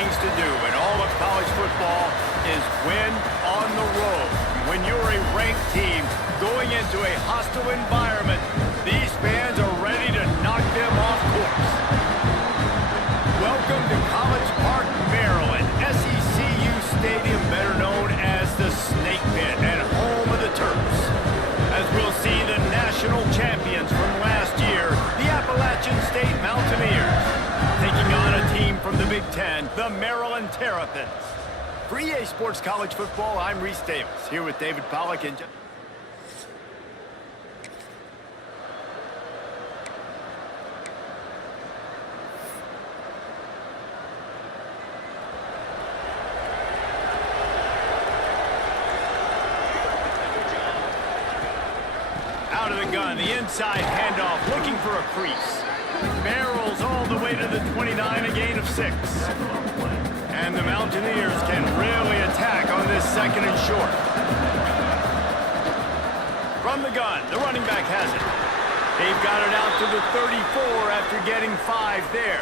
things to do in all of college football is win on the road. When you're a ranked team going into a hostile environment, these fans are ready to knock them off course. Welcome to College Park, Maryland, SECU Stadium, better known as the Snake Pit and home of the Terps. As we'll see the national champions from last year, the Appalachian State Mountaineers, taking on a team from the Big Ten, the Maryland Terrapins. For EA Sports College Football, I'm Reese Davis, here with David Pollack and... Out of the gun, the inside handoff, looking for a crease. Barrels all the way to the 29, a gain of 6. And the Mountaineers can really attack on this second and short. From the gun, the running back has it. They've got it out to the 34 after getting 5 there.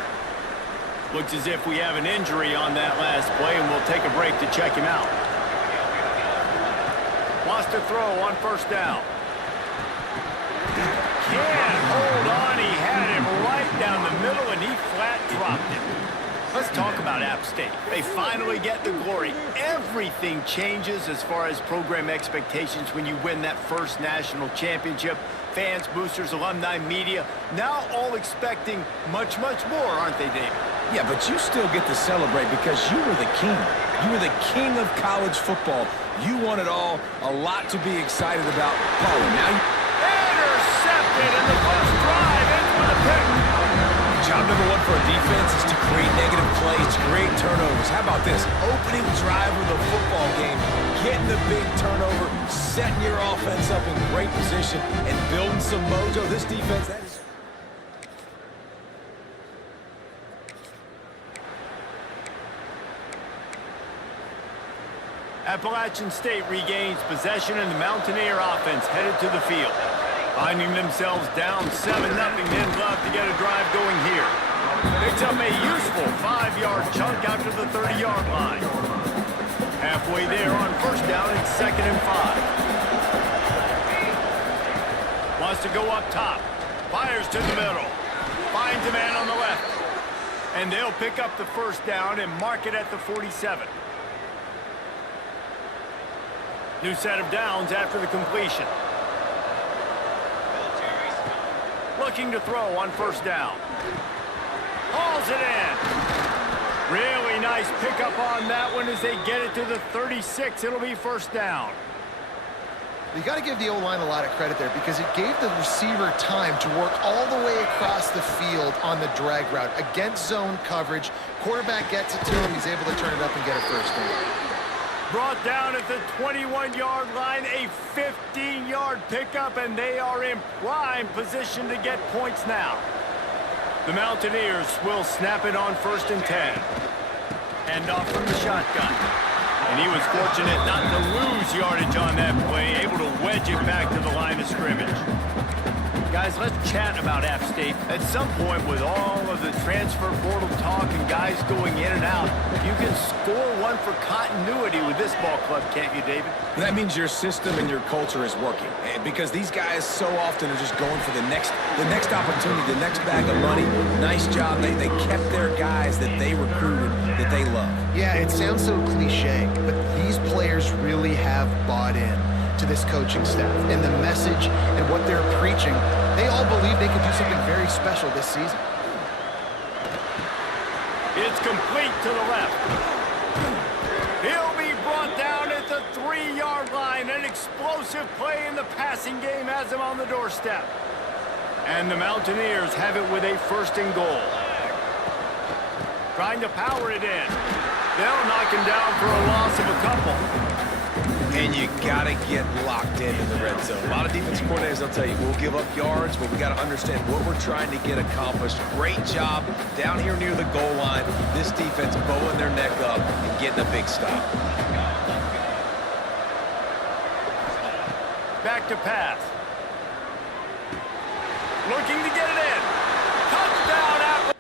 Looks as if we have an injury on that last play, and we'll take a break to check him out. Wants to throw on first down. Can't hold on. He had him right down the middle, and he flat dropped him. Let's talk about App State. They finally get the glory. Everything changes as far as program expectations when you win that first national championship. Fans, boosters, alumni, media, now all expecting much, much more, aren't they, David? Yeah, but you still get to celebrate because you were the king. You were the king of college football. You won it all. A lot to be excited about. Paul, now you... Intercepted, and the first drive ends with a pick. Job number 1 for a defense is to create negative plays, to create turnovers. How about this? Opening drive of the football game, getting the big turnover, setting your offense up in great position, and building some mojo. This defense, that is... Appalachian State regains possession, and the Mountaineer offense headed to the field. Finding themselves down 7-0, they'd love to get a drive going here. Picks up a useful 5-yard chunk out to the 30-yard line. Halfway there on first down, it's 2nd and 5. Wants to go up top. Fires to the middle. Finds a man on the left. And they'll pick up the first down and mark it at the 47. New set of downs after the completion. Looking to throw on first down. Hauls it in. Really nice pickup on that one as they get it to the 36. It'll be first down. You got to give the O-line a lot of credit there because it gave the receiver time to work all the way across the field on the drag route. Against zone coverage, quarterback gets it to him. He's able to turn it up and get a first down. Brought down at the 21-yard line, a 15-yard pickup, and they are in prime position to get points now. The Mountaineers will snap it on 1st and 10. Hand off from the shotgun. And he was fortunate not to lose yardage on that play, able to wedge it back to the line of scrimmage. Guys, let's chat about App State. At some point, with all of the transfer portal talk and guys going in and out, you can score one for continuity with this ball club, can't you, David? That means your system and your culture is working. Because these guys so often are just going for the next opportunity, the next bag of money. Nice job. They kept their guys that they recruited, that they love. Yeah, it sounds so cliche, but these players really have bought in to this coaching staff and the message and what they're preaching. They all believe they can do something very special this season. It's complete to the left. He'll be brought down at the 3-yard line. An explosive play in the passing game has him on the doorstep. And the Mountaineers have it with a 1st and goal. Trying to power it in. They'll knock him down for a loss of a couple. And you got to get locked in the red zone. A lot of defensive coordinators, they'll tell you, we'll give up yards, but we got to understand what we're trying to get accomplished. Great job down here near the goal line. This defense bowing their neck up and getting a big stop. Back to pass. Looking to get it in. Touchdown, Appalachian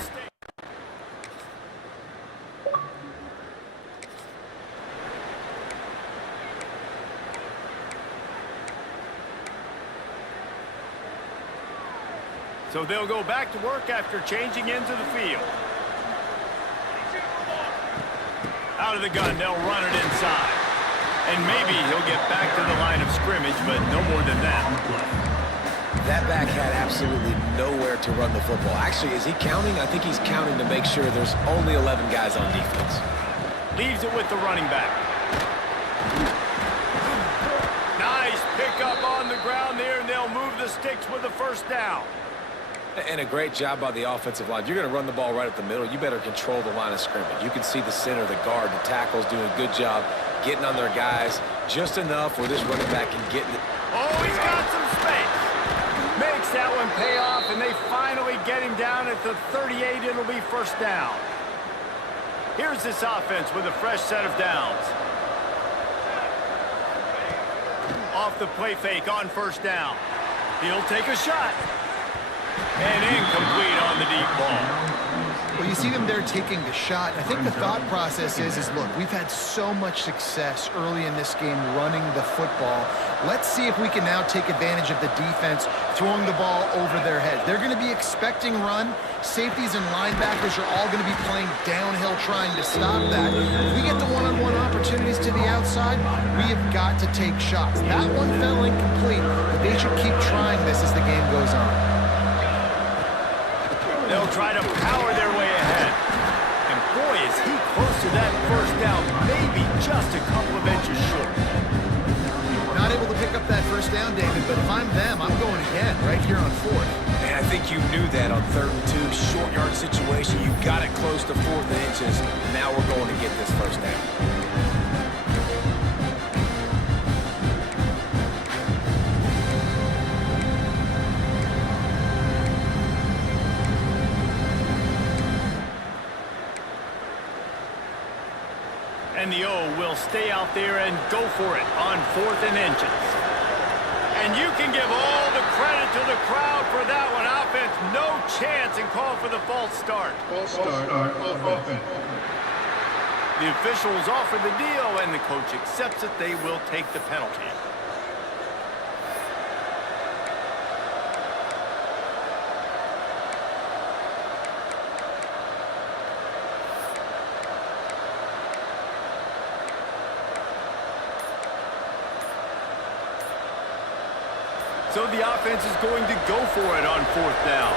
State. So they'll go back to work after changing into the field. Out of the gun, they'll run it inside. And maybe he'll get back to the line of scrimmage, but no more than that. That back had absolutely nowhere to run the football. Actually, is he counting? I think he's counting to make sure there's only 11 guys on defense. Leaves it with the running back. Nice pickup on the ground there, and they'll move the sticks with the first down. And a great job by the offensive line. You're going to run the ball right up the middle. You better control the line of scrimmage. You can see the center, the guard, the tackles doing a good job getting on their guys just enough where this running back can get it. Oh, he's got some space. Makes that one pay off, and they finally get him down at the 38. It'll be first down. Here's this offense with a fresh set of downs. Off the play fake on first down. He'll take a shot. And incomplete on the deep ball. Well, you see them there taking the shot. I think the thought process is look, we've had so much success early in this game running the football. Let's see if we can now take advantage of the defense throwing the ball over their head. They're going to be expecting run. Safeties and linebackers are all going to be playing downhill trying to stop that. If we get the one-on-one opportunities to the outside, we have got to take shots. That one fell incomplete, but they should keep trying this as the game goes on. They'll try to power their way ahead. And boy, is he close to that first down, maybe just a couple of inches short. Not able to pick up that first down, David, but if I'm them, I'm going again right here on fourth. And I think you knew that on 3rd and 2, short yard situation. You got it close to 4th and inches. Now we're going to get this first down. And the O will stay out there and go for it on 4th and inches. And you can give all the credit to the crowd for that one. Offense, no chance, and call for the false start. False start on offense. The officials offer the deal, and the coach accepts it. They will take the penalty. So the offense is going to go for it on 4th down.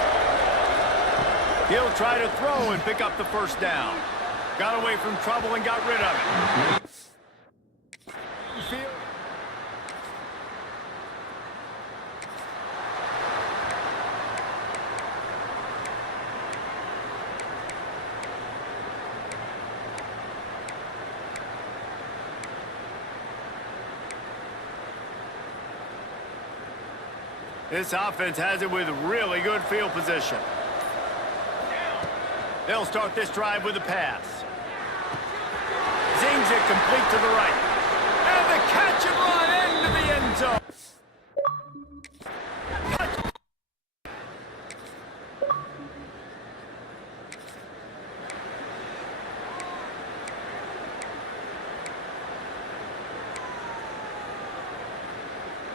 He'll try to throw and pick up the first down. Got away from trouble and got rid of it. This offense has it with really good field position. They'll start this drive with a pass. Zings it complete to the right. And the catch and run into the end zone.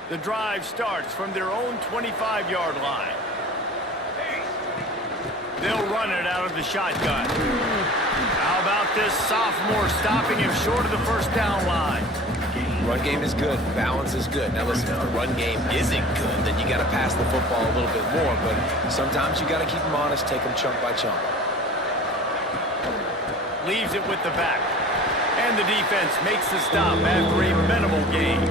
The drive starts from their own 25-yard line. They'll run it out of the shotgun. How about this sophomore stopping him short of the first down line? Run game is good. Balance is good. Now listen, if the run game isn't good, then you got to pass the football a little bit more. But sometimes you got to keep them honest, take them chunk by chunk. Leaves it with the back. And the defense makes the stop after a minimal gain.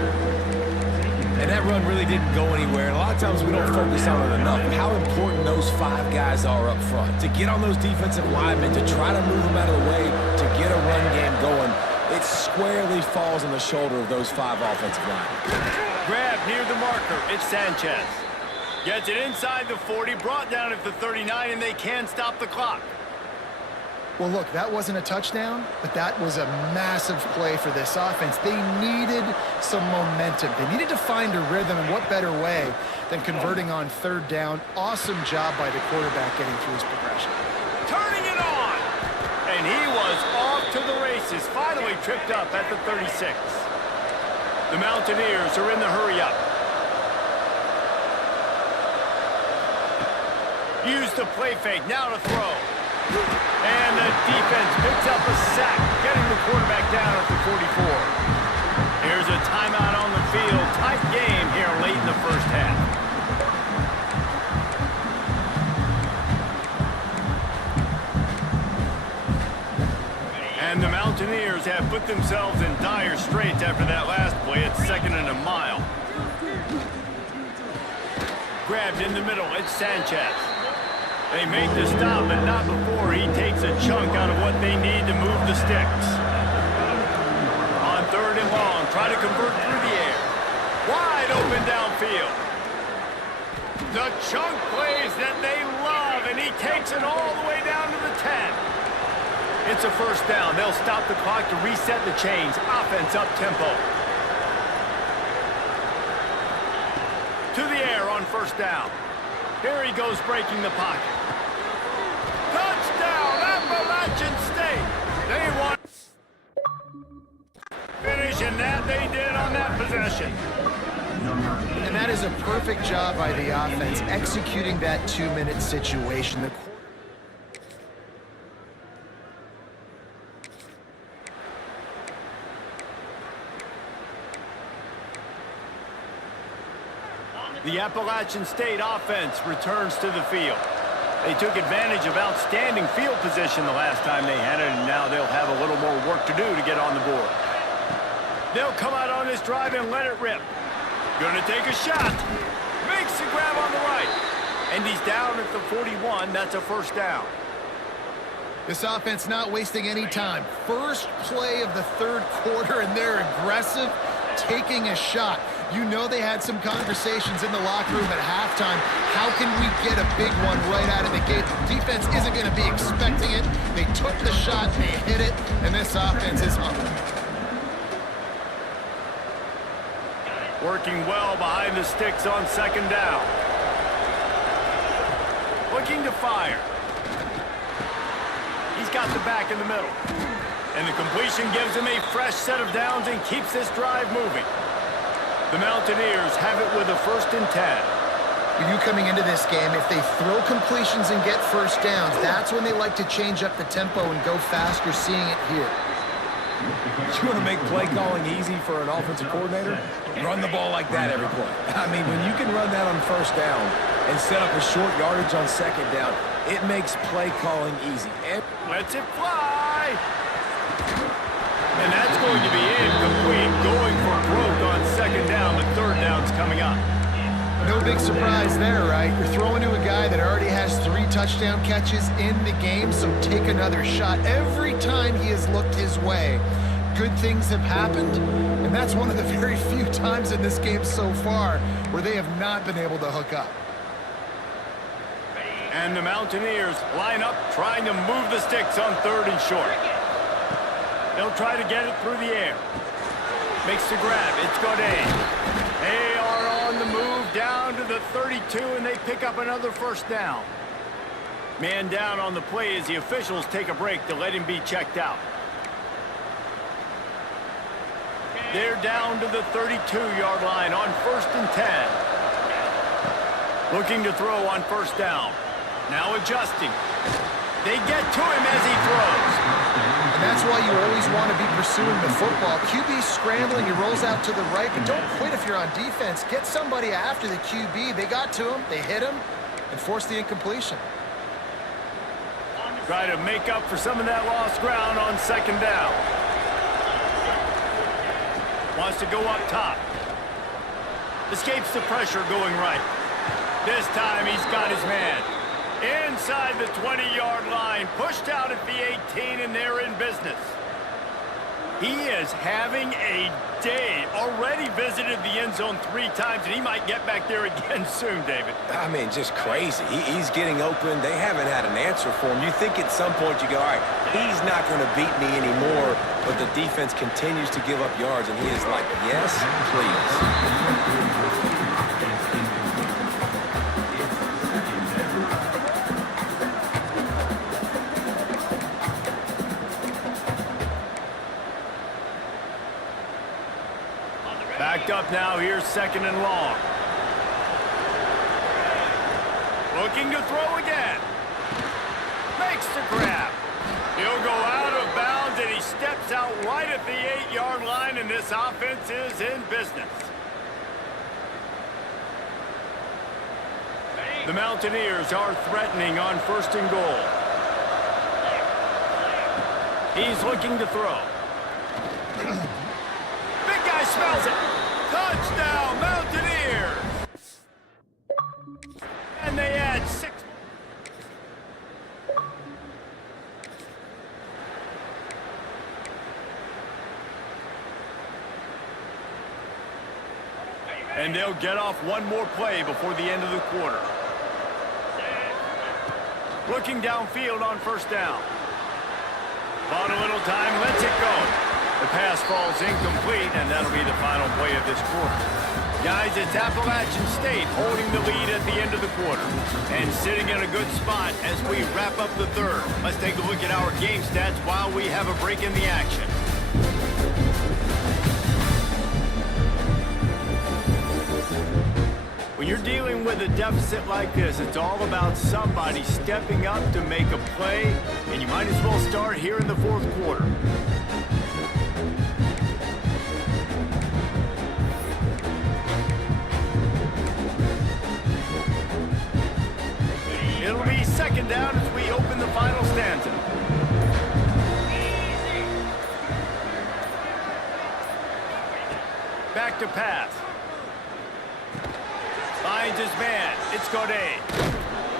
And that run really didn't go anywhere. And a lot of times we don't focus on it enough. But how important those 5 guys are up front. To get on those defensive linemen, to try to move them out of the way, to get a run game going, it squarely falls on the shoulder of those 5 offensive linemen. Grab near the marker. It's Sanchez. Gets it inside the 40, brought down at the 39, and they can stop the clock. Well, look, that wasn't a touchdown, but that was a massive play for this offense. They needed some momentum. They needed to find a rhythm, and what better way than converting on 3rd down. Awesome job by the quarterback getting through his progression. Turning it on! And he was off to the races, finally tripped up at the 36. The Mountaineers are in the hurry-up. Use the play fake, now to throw. And the defense picks up a sack, getting the quarterback down at the 44. Here's a timeout on the field. Tight game here late in the first half. And the Mountaineers have put themselves in dire straits after that last play. It's 2nd and a mile. Grabbed in the middle, it's Sanchez. They make the stop, but not before he takes a chunk out of what they need to move the sticks. On 3rd and long, try to convert through the air. Wide open downfield. The chunk plays that they love, and he takes it all the way down to the 10. It's a first down. They'll stop the clock to reset the chains. Offense up tempo. To the air on first down. Here he goes breaking the pocket. Touchdown, Appalachian State. They want finishing that. They did on that possession. And that is a perfect job by the offense, executing that 2-minute situation. The Appalachian State offense returns to the field. They took advantage of outstanding field position the last time they had it, and now they'll have a little more work to do to get on the board. They'll come out on this drive and let it rip. Gonna take a shot. Makes the grab on the right. And he's down at the 41. That's a first down. This offense not wasting any time. First play of the 3rd quarter, and they're aggressive, taking a shot. You know they had some conversations in the locker room at halftime. How can we get a big one right out of the gate? The defense isn't going to be expecting it. They took the shot, they hit it, and this offense is up. Working well behind the sticks on 2nd down. Looking to fire. He's got the back in the middle. And the completion gives him a fresh set of downs and keeps this drive moving. The Mountaineers have it with a 1st and 10. You coming into this game, if they throw completions and get first downs, that's when they like to change up the tempo and go faster, seeing it here. You want to make play calling easy for an offensive coordinator? Run the ball like that every play. I mean, when you can run that on 1st down and set up a short yardage on 2nd down, it makes play calling easy. And lets it fly. And that's going to be incomplete. Going for broke on 2nd down, but 3rd down's coming up. No big surprise there, right? You're throwing to a guy that already has 3 touchdown catches in the game, so take another shot. Every time he has looked his way, good things have happened, and that's one of the very few times in this game so far where they have not been able to hook up. And the Mountaineers line up, trying to move the sticks on 3rd and short. They'll try to get it through the air. Makes the grab. It's Godet. They are on the move down to the 32, and they pick up another first down. Man down on the play as the officials take a break to let him be checked out. They're down to the 32-yard line on 1st and 10. Looking to throw on 1st down. Now adjusting. They get to him as he throws. And that's why you always want to be pursuing the football. QB scrambling, he rolls out to the right, but don't quit if you're on defense. Get somebody after the QB. They got to him, they hit him, and forced the incompletion. Try to make up for some of that lost ground on 2nd down. Wants to go up top. Escapes the pressure going right. This time he's got his man. Inside the 20-yard line, pushed out at the 18, and they're in business. He is having a day. Already visited the end zone 3 times, and he might get back there again soon, David. I mean, just crazy. He's getting open. They haven't had an answer for him. You think at some point you go, all right, he's not going to beat me anymore, but the defense continues to give up yards, and he is like, yes, please. Backed up now, here's 2nd and long. Looking to throw again. Makes the grab. He'll go out of bounds, and he steps out right at the 8-yard line, and this offense is in business. The Mountaineers are threatening on 1st and goal. He's looking to throw. Big guy smells it. Touchdown, Mountaineers! And they add 6. And they'll get off one more play before the end of the quarter. Looking downfield on 1st down. Bought a little time, lets it go. The pass falls incomplete, and that'll be the final play of this quarter. Guys, it's Appalachian State holding the lead at the end of the quarter and sitting in a good spot as we wrap up the 3rd. Let's take a look at our game stats while we have a break in the action. When you're dealing with a deficit like this, it's all about somebody stepping up to make a play, and you might as well start here in the 4th quarter. It'll be 2nd down as we open the final stanza. Back to pass. Finds his man. It's Godet.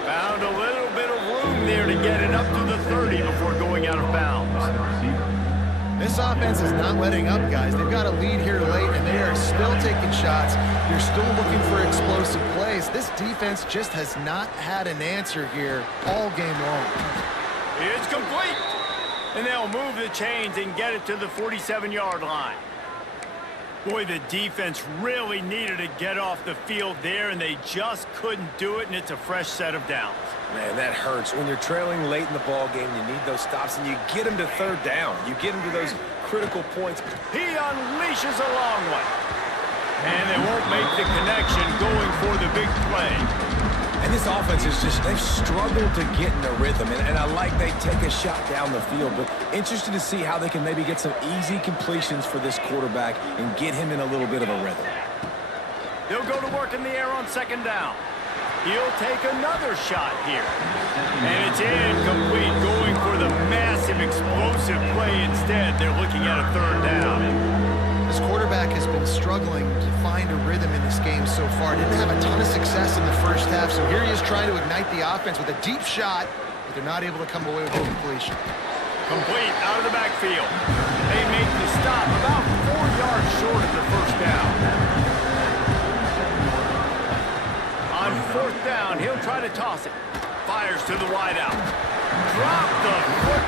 Found a little bit of room there to get it up to the 30 before going out of bounds. This offense is not letting up, guys. They've got a lead here late, and they are still taking shots. They're still looking for explosive plays. This defense just has not had an answer here all game long. It's complete. And they'll move the chains and get it to the 47-yard line. Boy, the defense really needed to get off the field there, and they just couldn't do it, and it's a fresh set of downs. Man, that hurts. When you're trailing late in the ball game, you need those stops, and you get them to 3rd down. You get them to those critical points. He unleashes a long one. And they won't make the connection going for the big play. And this offense is just, they've struggled to get in the rhythm, and I like they take a shot down the field, but interested to see how they can maybe get some easy completions for this quarterback and get him in a little bit of a rhythm. They'll go to work in the air on 2nd down. He'll take another shot here. And it's incomplete, going for the massive explosive play instead. They're looking at a 3rd down. This quarterback has been struggling to find a rhythm in this game so far. Didn't have a ton of success in the 1st half, so here he is trying to ignite the offense with a deep shot, but they're not able to come away with a completion. Complete out of the backfield. They make the stop about 4 yards short of the 1st down. On 4th down, he'll try to toss it. Fires to the wideout. Drop the foot.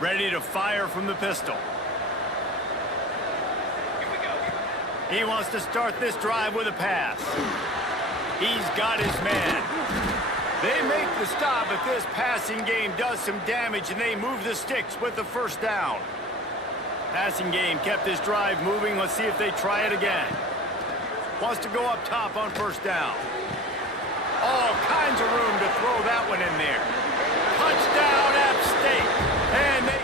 Ready to fire from the pistol. He wants to start this drive with a pass. He's got his man. They make the stop, but this passing game does some damage, and they move the sticks with the 1st down. Passing game kept this drive moving. Let's see if they try it again. Wants to go up top on 1st down. All kinds of room to throw that one in there. Touchdown, App State. And they...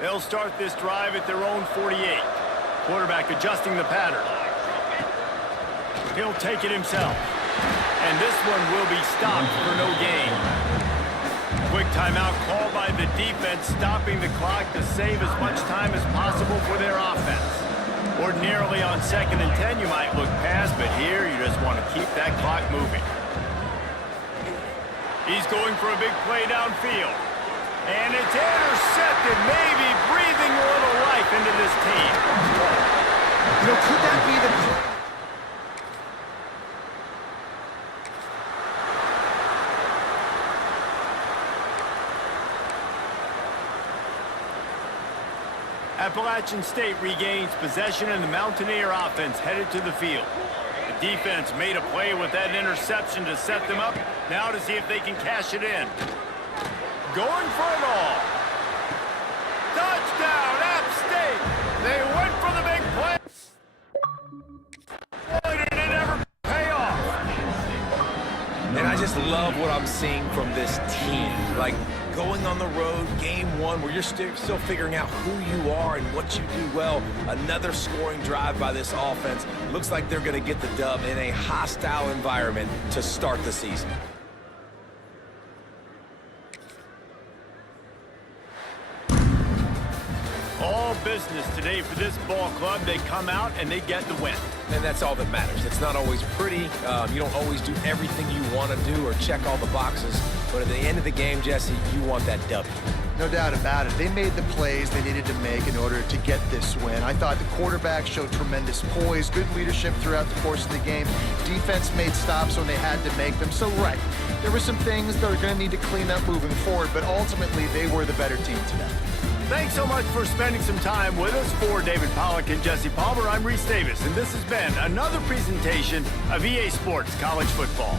They'll start this drive at their own 48. Quarterback adjusting the pattern. He'll take it himself. And this one will be stopped for no gain. Quick timeout called by the defense, stopping the clock to save as much time as possible for their offense. Ordinarily on 2nd and 10, you might look past, but here you just want to keep that clock moving. He's going for a big play downfield. And it's intercepted, maybe breathing a little life into this team. You know, could that be the play? Appalachian State regains possession and the Mountaineer offense headed to the field. The defense made a play with that interception to set them up. Now to see if they can cash it in. Going for it all. Touchdown, App State. They went for the big play. Boy, did it ever pay off. And I just love what I'm seeing from this team. Like, going on the road, game one, where you're still figuring out who you are and what you do well. Another scoring drive by this offense. Looks like they're going to get the dub in a hostile environment to start the season. All business today for this ball club. They come out and they get the win. And that's all that matters. It's not always pretty. You don't always do everything you want to do or check all the boxes. But at the end of the game, Jesse, you want that W. No doubt about it. They made the plays they needed to make in order to get this win. I thought the quarterback showed tremendous poise, good leadership throughout the course of the game. Defense made stops when they had to make them. So, right, there were some things that are going to need to clean up moving forward, but ultimately they were the better team today. Thanks so much for spending some time with us. For David Pollack and Jesse Palmer, I'm Reese Davis, and this has been another presentation of EA Sports College Football.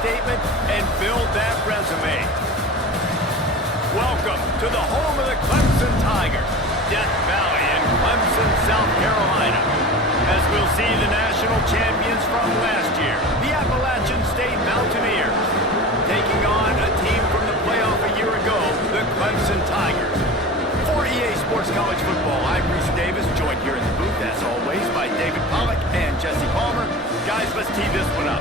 statement and build that resume. Welcome to the home of the Clemson Tigers, Death Valley in Clemson, South Carolina. As we'll see the national champions from last year, the Appalachian State Mountaineers, taking on a team from the playoff a year ago, the Clemson Tigers. For EA Sports College Football, I'm Reese Davis, joined here in the booth, as always, by David Pollack and Jesse Palmer. Guys, let's tee this one up.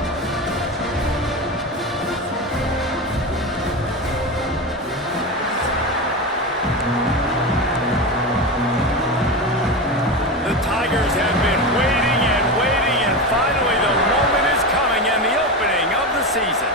The Tigers have been waiting, and finally the moment is coming and the opening of the season.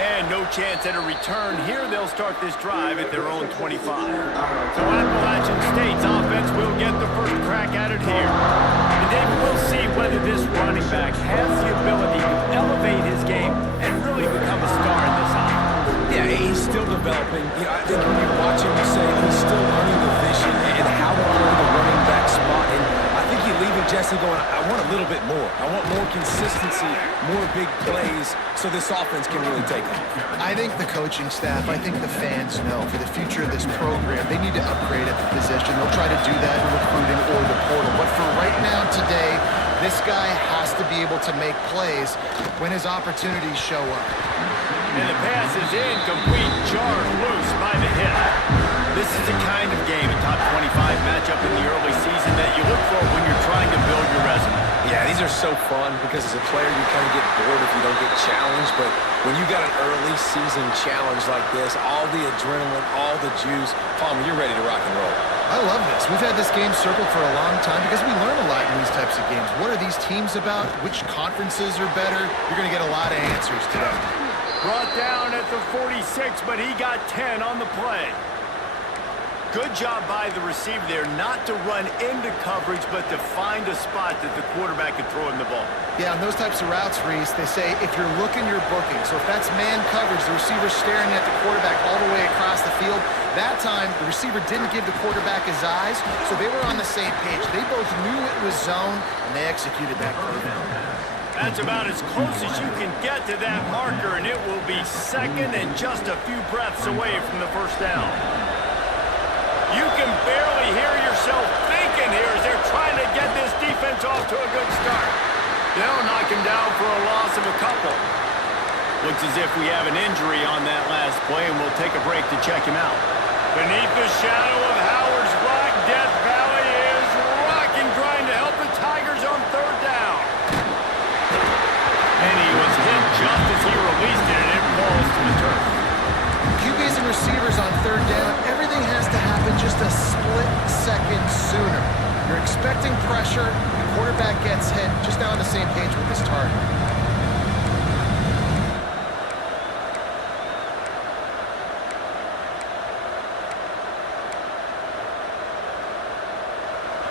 And no chance at a return here. They'll start this drive at their own 25. So Appalachian State's offense will get the first crack at it here. And David, we'll see whether this running back has the ability to elevate his game and really become a star in this offense. Yeah, he's still developing. You know, I think when you watch him, you say he's still learning the vision and how to play the running back spot. And I think you leave it, Jesse, going, I want a little bit more. I want more consistency, more big plays, so this offense can really take off. I think the coaching staff, I think the fans know for the future of this program, they need to upgrade at the position. They'll try to do that in recruiting or the portal. But for right now today, this guy has to be able to make plays when his opportunities show up. And the pass is incomplete, jarred loose by the hit. This is the kind of game, a top 25 matchup in the early season that you look for when you're trying to build your resume. Yeah, these are so fun because as a player, you kind of get bored if you don't get challenged. But when you got an early season challenge like this, all the adrenaline, all the juice, Palmer, you're ready to rock and roll. I love this. We've had this game circled for a long time because we learn a lot in these types of games. What are these teams about? Which conferences are better? You're going to get a lot of answers today. Brought down at the 46, but he got 10 on the play. Good job by the receiver there not to run into coverage, but to find a spot that the quarterback could throw him the ball. Yeah, on those types of routes, Reese, they say if you're looking, you're booking. So if that's man coverage, the receiver's staring at the quarterback all the way across the field. That time, the receiver didn't give the quarterback his eyes, so they were on the same page. They both knew it was zone, and they executed that perfect. That's about as close as you can get to that marker, and it will be second and just a few breaths away from the first down. You can barely hear yourself thinking here as they're trying to get this defense off to a good start. They'll knock him down for a loss of a couple. Looks as if we have an injury on that last play, and we'll take a break to check him out. Beneath the shadow of Howard's Rock, Death Valley is rocking, trying to help the Tigers on third down. And he was hit just as he released it, and it falls to the turf. QBs and receivers on third down, everything has to happen just a split second sooner. You're expecting pressure, the quarterback gets hit, just now on the same page with his target.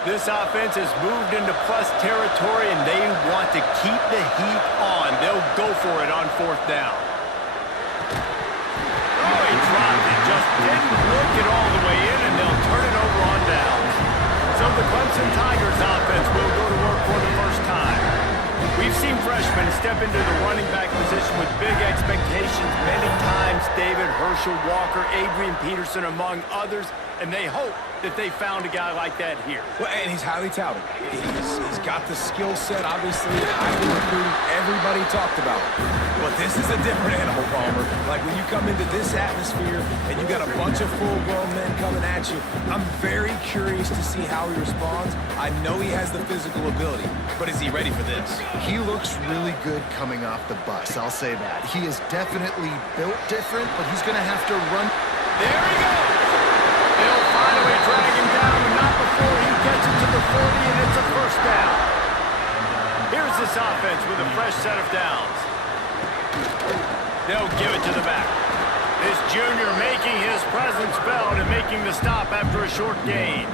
This offense has moved into plus territory, and they want to keep the heat on. They'll go for it on fourth down. Oh, he dropped it. Just didn't look it all the way in, and they'll turn it over on downs. So the Clemson Tigers offense will go to work for the first time. We've seen freshmen step into the running back position with big expectations many times. David, Herschel Walker, Adrian Peterson, among others, and they hope that they found a guy like that here. Well, and he's highly touted. He's got the skill set, obviously, highly recruited. Everybody talked about it. But this is a different animal, Palmer. Like when you come into this atmosphere and you got a bunch of full-grown men coming at you, I'm very curious to see how he responds. I know he has the physical ability, but is he ready for this? He looks really good coming off the bus, I'll say that. He is definitely built different, but he's going to have to run. There he goes! They'll finally drag him down, but not before he gets it to the 40, and it's a first down. Here's this offense with a fresh set of downs. They'll give it to the back. This junior making his presence felt and making the stop after a short gain.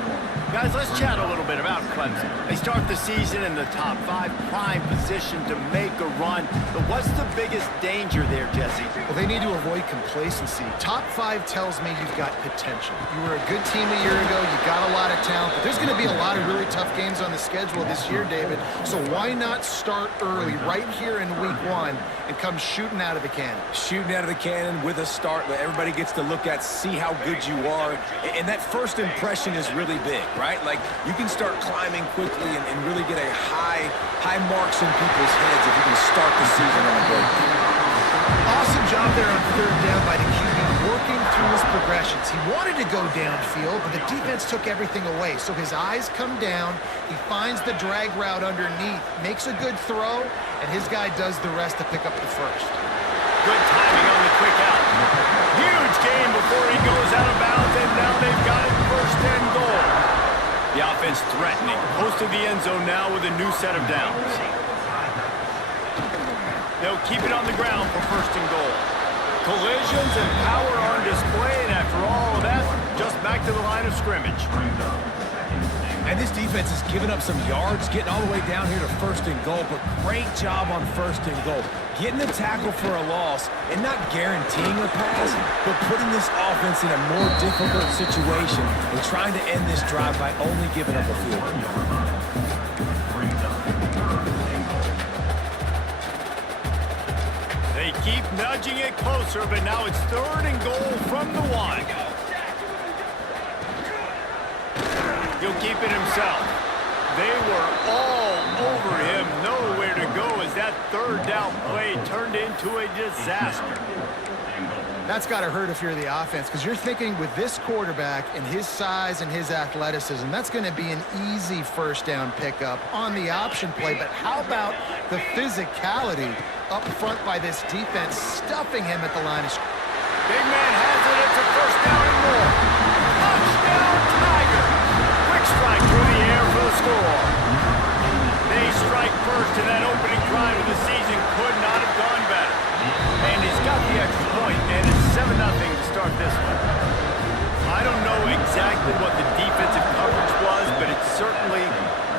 Guys, let's chat a little bit about Clemson. They start the season in the top 5, prime position to make a run. But what's the biggest danger there, Jesse? Well, they need to avoid complacency. Top 5 tells me you've got potential. You were a good team a year ago. You got a lot of talent. But there's going to be a lot of really tough games on the schedule this year, David. So why not start early right here in week 1 and come shooting out of the cannon? Shooting out of the cannon with a start that everybody gets to look at, see how good you are. And that first impression is really big, right? Like, you can start climbing quickly and really get a high marks in people's heads if you can start the season on a good day. Awesome job there on 3rd down by the QB, working through his progressions. He wanted to go downfield, but the defense took everything away. So his eyes come down, he finds the drag route underneath, makes a good throw, and his guy does the rest to pick up the first. Good timing on the quick out. Huge gain before he goes out of bounds, and now they've got it 1st and goal. The offense threatening, close to the end zone now with a new set of downs. They'll keep it on the ground for 1st and goal. Collisions and power on display, and after all of that, just back to the line of scrimmage. And this defense has given up some yards, getting all the way down here to 1st and goal, but great job on 1st and goal. Getting the tackle for a loss and not guaranteeing a pass, but putting this offense in a more difficult situation and trying to end this drive by only giving up a field goal. They keep nudging it closer, but now it's 3rd and goal from the 1. He'll keep it himself. They were all over him, nowhere to go as that 3rd down play turned into a disaster. That's got to hurt if you're the offense, because you're thinking with this quarterback and his size and his athleticism, that's going to be an easy 1st down pickup on the option play. But how about the physicality up front by this defense, stuffing him at the line of scrimmage? Big man has it. It's a 1st down and more. Touchdown, Tiger. Quick strike through the air for the score. They strike first, and that opening drive of the season could not have gone better. And he's got the extra point, and it's 7-0 to start this one. I don't know exactly what the defensive coverage was, but it certainly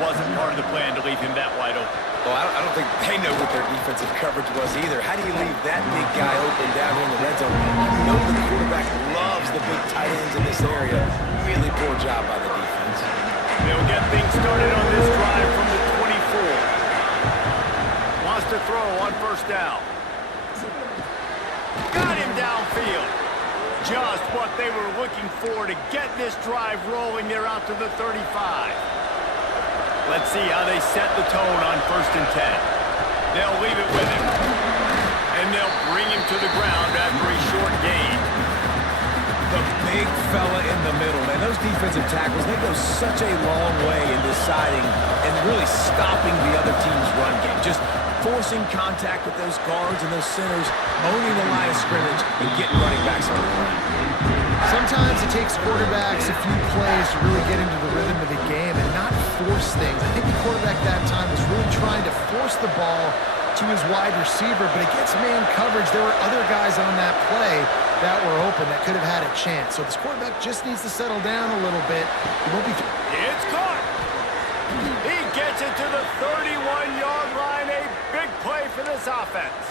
wasn't part of the plan to leave him that wide open. Well, I don't think they know what their defensive coverage was either. How do you leave that big guy open down here in the red zone? You know the quarterback loves the big tight ends in this area. Really poor job by the defense. They'll get things started on this drive from the 24. Wants to throw on 1st down. Got him downfield. Just what they were looking for to get this drive rolling. They're out to the 35. Let's see how they set the tone on 1st and 10. They'll leave it with him. And they'll bring him to the ground after a short gain. The big fella in the middle, man. Those defensive tackles, they go such a long way in deciding and really stopping the other team's run game. Just forcing contact with those guards and those centers, owning the line of scrimmage, and getting running backs on the ground. Sometimes it takes quarterbacks a few plays to really get into the rhythm of the game and not force things. I think the quarterback that time was really trying to force the ball to his wide receiver, but against man coverage, there were other guys on that play that were open that could have had a chance. So this quarterback just needs to settle down a little bit. He won't be. It's caught. He gets it to the 31-yard line. A big play for this offense.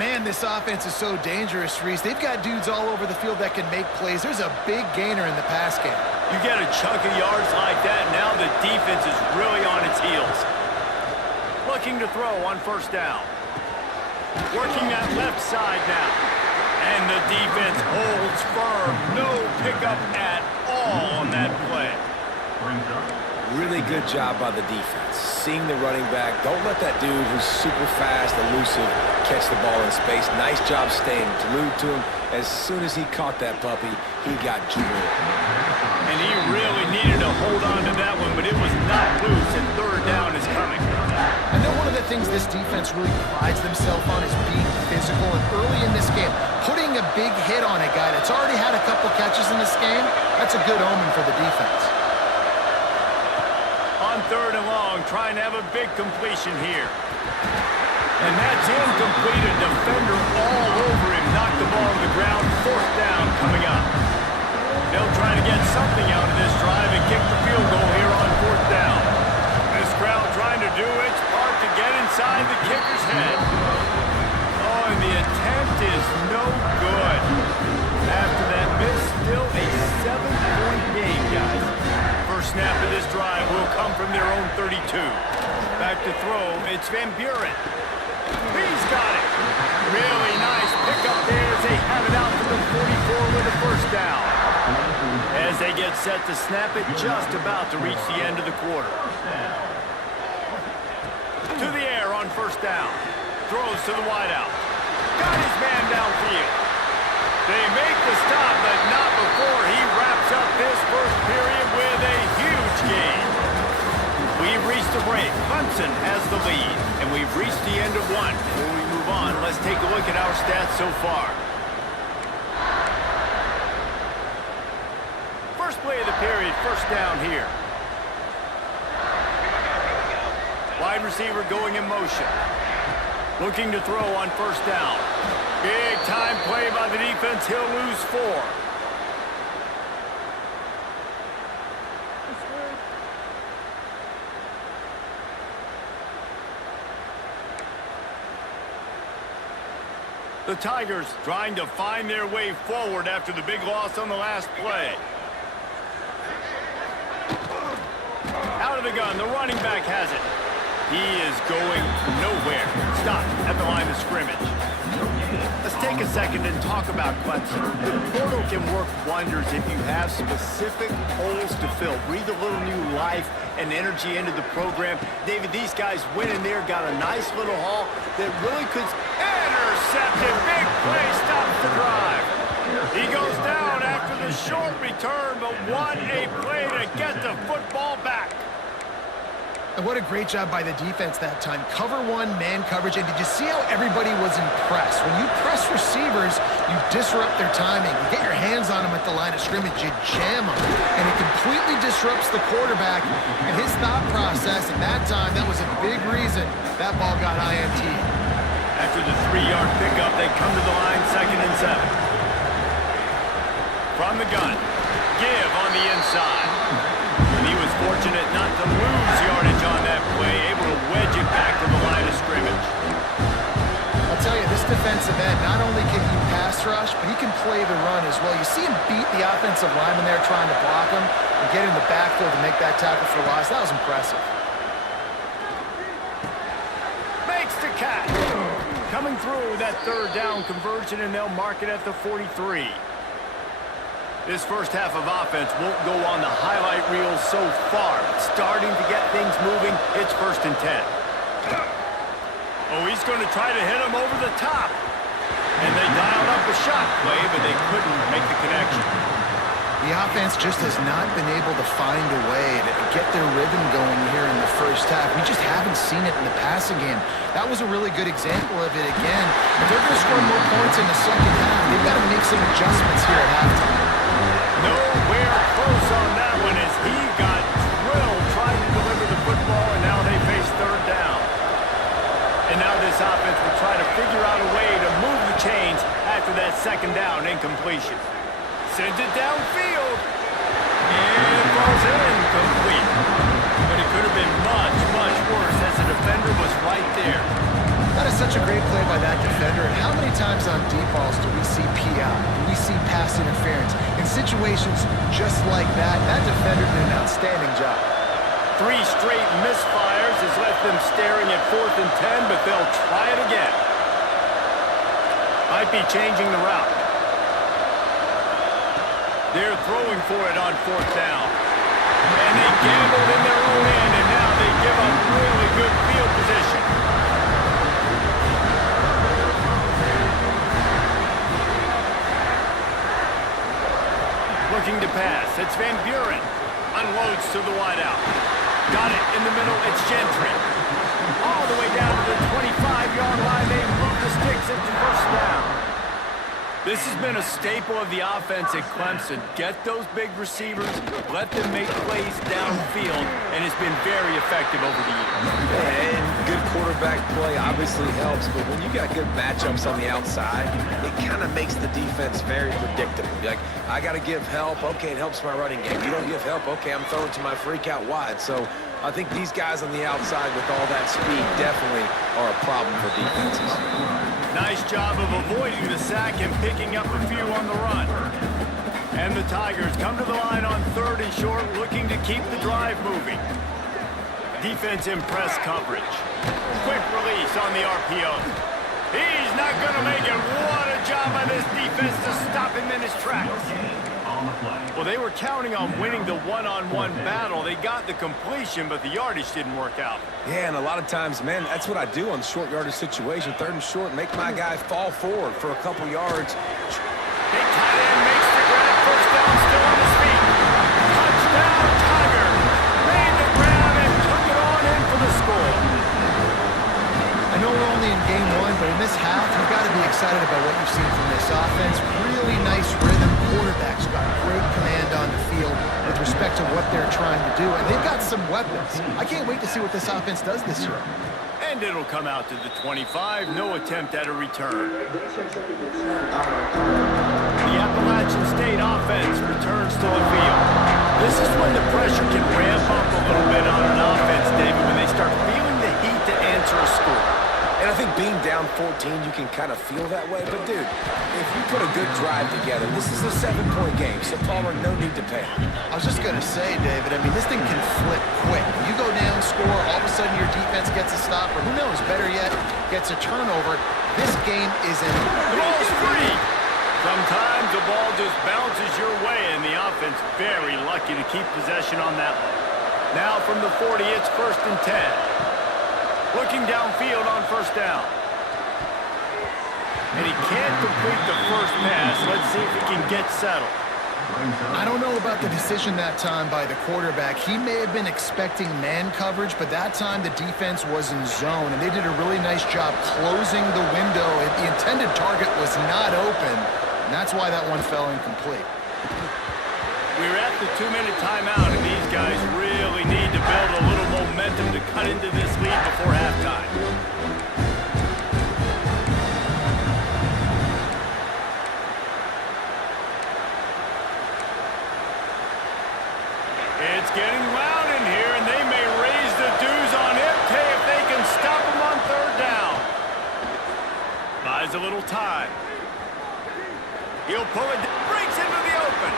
Man, this offense is so dangerous, Reese. They've got dudes all over the field that can make plays. There's a big gainer in the pass game. You get a chunk of yards like that, now the defense is really on its heels. Looking to throw on 1st down. Working that left side now. And the defense holds firm. No pickup at all on that play. Really good job by the defense. Seeing the running back. Don't let that dude who's super fast, elusive, catch the ball in space. Nice job staying glued to him. As soon as he caught that puppy, he got drilled. And he really needed to hold on to that one, but it was not loose, and 3rd down is coming. I know one of the things this defense really prides themselves on is being physical, and early in this game, putting a big hit on a guy that's already had a couple catches in this game, that's a good omen for the defense. On 3rd and long, trying to have a big completion here. And that's incomplete. A defender all over him. Knocked the ball to the ground. 4th down coming up. They'll try to get something out of this drive and kick the field goal here on 4th down. This crowd trying to do its part to get inside the kicker's head. Oh, and the attempt is no good. After that miss, still a 7-point game, guys. First snap of this drive will come from their own 32. Back to throw, it's Van Buren. He's got it. Really nice pickup there as they have it out to the 44 with a first down. As they get set to snap it, just about to reach the end of the quarter. To the air on first down. Throws to the wideout. Got his man downfield. They make the stop, but not before he wraps up this first period with a huge gain. We've reached the break. Clemson has the lead, and we've reached the end of one. Before we move on, let's take a look at our stats so far. First play of the period, first down here. Wide receiver going in motion. Looking to throw on first down. Big time play by the defense. He'll lose 4. The Tigers trying to find their way forward after the big loss on the last play. Out of the gun, the running back has it. He is going nowhere. Stop at the line of scrimmage. Let's take a second and talk about Clemson. The portal can work wonders if you have specific holes to fill. Breathe a little new life and energy into the program. David, these guys went in there, got a nice little haul that really could... Intercepted. Big play stops the drive. He goes down after the short return, but what a play to get the football back. And what a great job by the defense that time. Cover 1, man coverage, and did you see how everybody was impressed? When you press receivers, you disrupt their timing. You get your hands on them at the line of scrimmage, you jam them, and it completely disrupts the quarterback and his thought process, and that time, that was a big reason that ball got INT. After the 3-yard pickup, they come to the line, 2nd and 7. From the gun, give on the inside. He was fortunate not to lose yardage on that play, able to wedge it back to the line of scrimmage. I'll tell you, this defensive end, not only can he pass rush, but he can play the run as well. You see him beat the offensive lineman there trying to block him and get in the backfield to make that tackle for loss. That was impressive. Makes the catch. Coming through that 3rd down conversion, and they'll mark it at the 43. This first half of offense won't go on the highlight reel so far. Starting to get things moving, it's 1st and 10. Oh, he's going to try to hit him over the top. And they dialed up a shot play, but they couldn't make the connection. The offense just has not been able to find a way to get their rhythm going here in the first half. We just haven't seen it in the passing game. That was a really good example of it again. If they're going to score more points in the second half, they've got to make some adjustments here at halftime. Nowhere close on that one as he got drilled trying to deliver the football, and now they face 3rd down. And now this offense will try to figure out a way to move the chains after that 2nd down incompletion. Sends it downfield. And it falls incomplete. But it could have been much, much worse as the defender was right there. That is such a great play by that defender. And how many times on deep balls do we see PI? Do we see pass interference? In situations just like that, that defender did an outstanding job. 3 straight misfires has left them staring at 4th and 10, but they'll try it again. Might be changing the route. They're throwing for it on 4th down. And they gambled in their own end, and now they give up really good field position. Looking to pass. It's Van Buren. Unloads to the wideout. Got it in the middle. It's Gentry. All the way down to the 25-yard line. They move the sticks into 1st down. This has been a staple of the offense at Clemson. Get those big receivers, let them make plays downfield, and it's been very effective over the years. And good quarterback play obviously helps, but when you got good matchups on the outside, it kind of makes the defense very predictable. Like, I got to give help. Okay, it helps my running game. You don't give help. Okay, I'm throwing to my freak out wide. So I think these guys on the outside with all that speed definitely are a problem for defenses. Nice job of avoiding the sack and picking up a few on the run. And the Tigers come to the line on 3rd and short, looking to keep the drive moving. Defense in press coverage. Quick release on the RPO. He's not going to make it. What a job by this defense to stop him in his tracks. Well, they were counting on winning the one-on-one battle. They got the completion, but the yardage didn't work out. Yeah, and a lot of times, man, that's what I do on short yardage situation. 3rd and short, make my guy fall forward for a couple yards. Big tight end makes the grab. First down, still on his feet. Touchdown, Tiger. Made the grab and took it on in for the score. I know we're only in game 1, but in this half, you've got to be excited about what you've seen from this offense. Really nice rhythm. Quarterback's got great command on the field with respect to what they're trying to do, and they've got some weapons. I can't wait to see what this offense does this year. And it'll come out to the 25. No attempt at a return. The Appalachian State offense returns to the field. This is when the pressure can ramp up a little bit on an offense, David, when they start feeling the heat to answer a score. And I think being down 14, you can kind of feel that way. But, dude, if you put a good drive together, this is a 7-point game, so Palmer, no need to panic. I was just going to say, David, I mean, this thing can flip quick. You go down, score, all of a sudden your defense gets a stop, or who knows, better yet, gets a turnover. This game is in. The ball's free. Sometimes the ball just bounces your way, and the offense very lucky to keep possession on that one. Now from the 40, it's 1st and 10. Looking downfield on 1st down. And he can't complete the first pass. Let's see if he can get settled. I don't know about the decision that time by the quarterback. He may have been expecting man coverage, but that time the defense was in zone, and they did a really nice job closing the window. The intended target was not open, and that's why that one fell incomplete. We're at the 2-minute timeout, and these guys really need to build a little momentum to cut into this lead before halftime. It's getting loud in here, and they may raise the dues on Ipte if they can stop him on 3rd down. Buys a little time. He'll pull it, breaks into the open.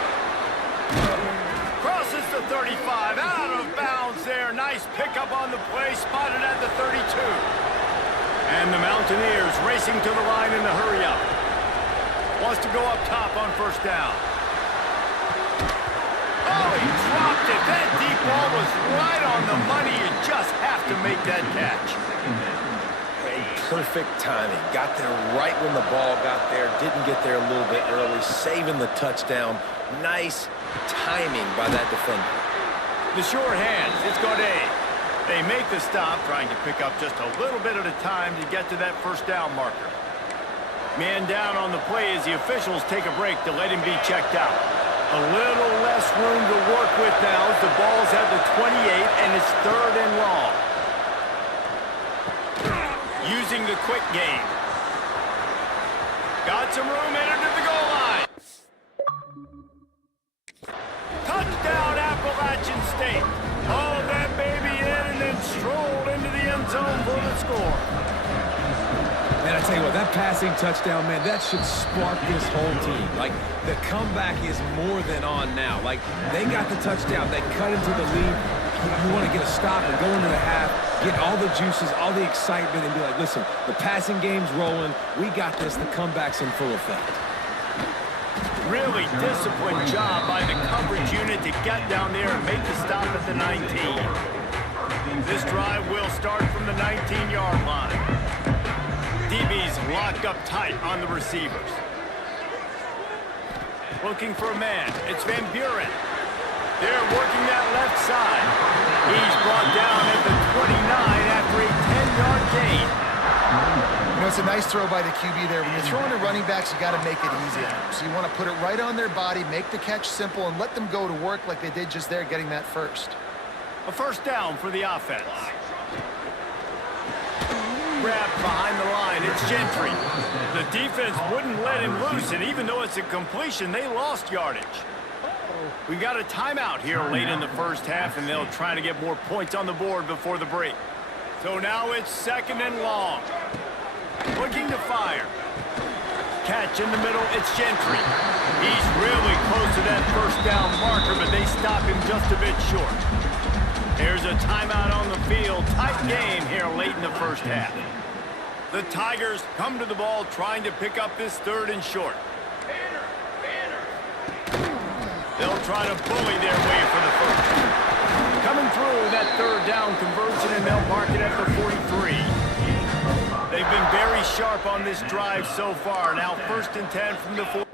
Crosses the 35, out of bounds there. Nice pickup on the play, spotted at the 32. And the Mountaineers racing to the line in the hurry-up. Wants to go up top on 1st down. Oh, he dropped it. That deep ball was right on the money. You just have to make that catch. Perfect timing. Got there right when the ball got there. Didn't get there a little bit early. Saving the touchdown. Nice timing by that defender. The short hands. It's Godet. They make the stop, trying to pick up just a little bit at a time to get to that 1st down marker. Man down on the play as the officials take a break to let him be checked out. A little less room to work with now as the ball's at the 28 and it's 3rd and long. Using the quick game. Got some room, headed to the goal line. Touchdown, Appalachian State. Hauled that baby in and then strolled into the end zone for the score. Man, I tell you what, that passing touchdown, man, that should spark this whole team. Like, the comeback is more than on now. Like, they got the touchdown. They cut into the lead. You want to get a stop and go into the half, get all the juices, all the excitement, and be like, listen, the passing game's rolling. We got this. The comeback's in full effect. Really disciplined job by the coverage unit to get down there and make the stop at the 19. This drive will start from the 19-yard line. DB's locked up tight on the receivers. Looking for a man. It's Van Buren. They're working that left side. He's brought down at the 29 after a 10-yard gain. You know, it's a nice throw by the QB there. When you're throwing to running backs, you got to make it easy on them. So you want to put it right on their body, make the catch simple, and let them go to work like they did just there, getting that first. A first down for the offense. Grabbed behind the line. It's Gentry. The defense wouldn't let him loose, and even though it's a completion, they lost yardage. We got a timeout here late in the first half, and they'll try to get more points on the board before the break. So now it's 2nd and long. Looking to fire. Catch in the middle, it's Gentry. He's really close to that first down marker, but they stop him just a bit short. There's a timeout on the field. Tight game here late in the first half. The Tigers come to the ball trying to pick up this 3rd and short. They'll try to bully their way for the first. Coming through that 3rd down conversion, and they'll mark it at the 43. They've been very sharp on this drive so far. Now 1st and 10 from the 43.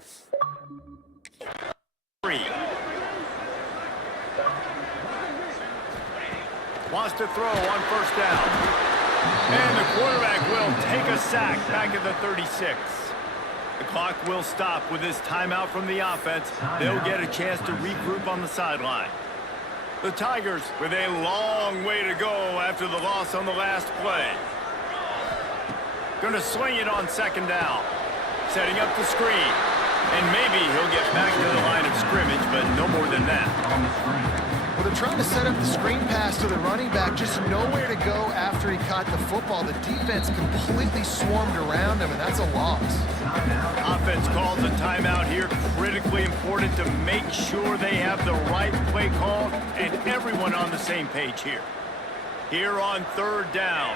Wants to throw on 1st down. And the quarterback will take a sack back at the 36. The clock will stop with this timeout from the offense. They'll get a chance to regroup on the sideline. The Tigers with a long way to go after the loss on the last play. Going to swing it on 2nd down. Setting up the screen. And maybe he'll get back to the line of scrimmage, but no more than that. Well, they're trying to set up the screen pass to the running back, just nowhere to go after he caught the football. The defense completely swarmed around him, and that's a loss. Offense calls a timeout here. Critically important to make sure they have the right play call and everyone on the same page here. Here on 3rd down.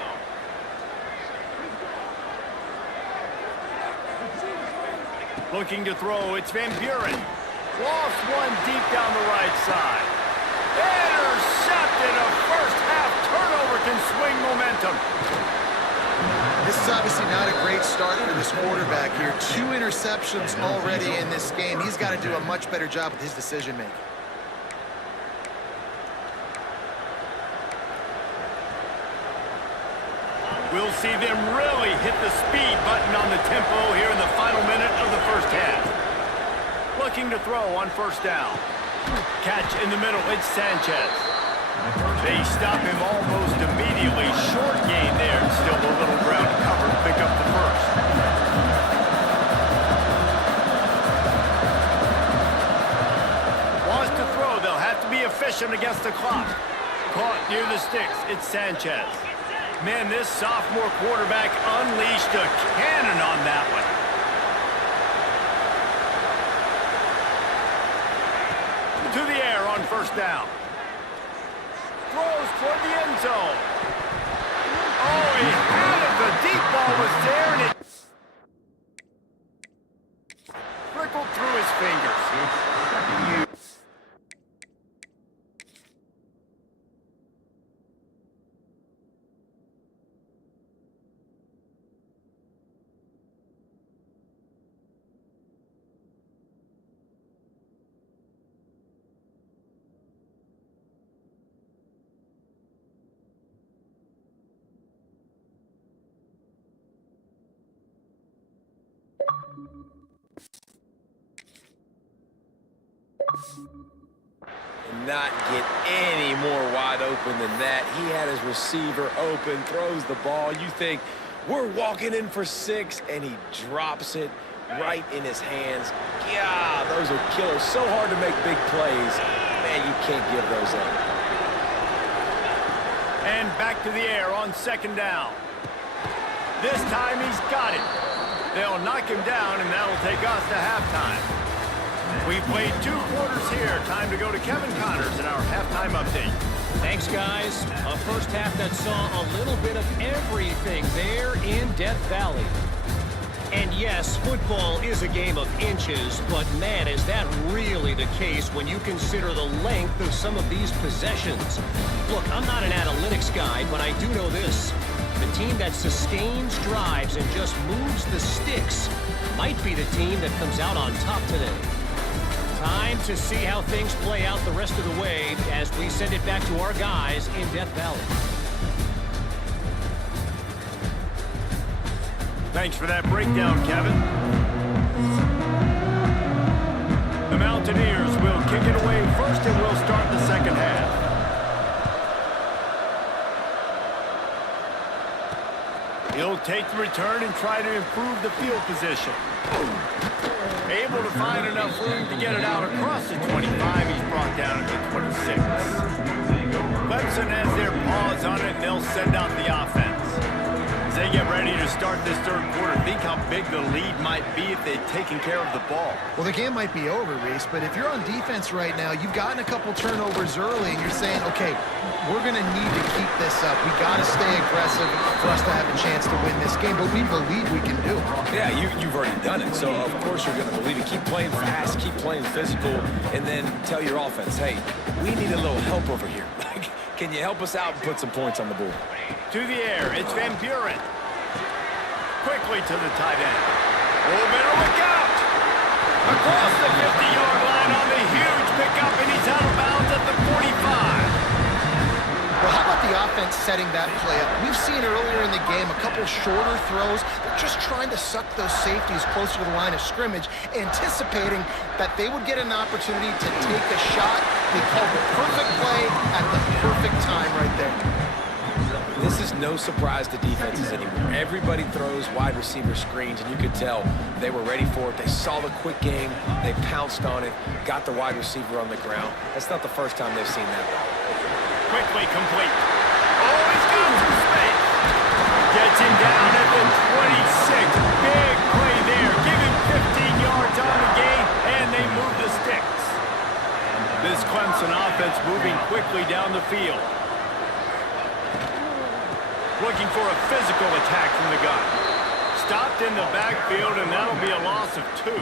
Looking to throw, it's Van Buren. Lost one deep down the right side. Intercepted. A first half turnover can swing momentum. This is obviously not a great start for this quarterback here. 2 interceptions already in this game. He's got to do a much better job with his decision-making. We'll see them really hit the speed button on the tempo here in the final minute of the first half. Looking to throw on 1st down. Catch in the middle, it's Sanchez. They stop him almost immediately. Short gain there. Still a little ground to cover to pick up the first. Wants to throw. They'll have to be efficient against the clock. Caught near the sticks. It's Sanchez. Man, this sophomore quarterback unleashed a cannon on that one. To the air on 1st down. Throws toward the end zone. Oh, he had it. The deep ball was there, and it trickled through his fingers. Not get any more wide open than that. He had his receiver open, throws the ball. You think we're walking in for 6, and he drops it right in his hands. Yeah, those are killers. So hard to make big plays. Man, you can't give those up. And back to the air on 2nd down. This time he's got it. They'll knock him down, and that'll take us to halftime. We've played 2 quarters here. Time to go to Kevin Connors in our halftime update. Thanks, guys. A first half that saw a little bit of everything there in Death Valley. And yes, football is a game of inches, but man, is that really the case when you consider the length of some of these possessions. Look, I'm not an analytics guy, but I do know this. The team that sustains drives and just moves the sticks might be the team that comes out on top today. Time to see how things play out the rest of the way as we send it back to our guys in Death Valley. Thanks for that breakdown, Kevin. The Mountaineers will kick it away first, and we'll start the second half. He'll take the return and try to improve the field position. Able to find enough room to get it out across the 25. He's brought down to the 26. Clemson has their paws on it, and they'll send out the offense. As they get ready to start this third quarter, think how big the lead might be if they'd taken care of the ball. Well, the game might be over, Reese, but if you're on defense right now, you've gotten a couple turnovers early, and you're saying, okay, we're going to need to keep this up. We got to stay aggressive for us to have a chance to win this game, but we believe we can do it. Yeah, you've already done it, so of course you're going to believe it. Keep playing fast, keep playing physical, and then tell your offense, hey, we need a little help over here. Can you help us out and put some points on the board? To the air, it's Van Buren. Quickly to the tight end. Oh, better look out! Across the 50-yard line on the huge pickup, and he's out of bounds at the 45. Well, how about the offense setting that play up? We've seen earlier in the game a couple shorter throws. They're just trying to suck those safeties closer to the line of scrimmage, anticipating that they would get an opportunity to take a shot. They called the perfect play at the perfect time right there. This is no surprise to defenses anymore. Everybody throws wide receiver screens, and you could tell they were ready for it. They saw the quick game. They pounced on it, got the wide receiver on the ground. That's not the first time they've seen that. Quickly complete. Oh, he's got some space. Gets him down at the 26. Big play there. Give him 15 yards on the game, and they move the sticks. This Clemson offense moving quickly down the field. Looking for a physical attack from the gun. Stopped in the backfield, and that'll be a loss of 2.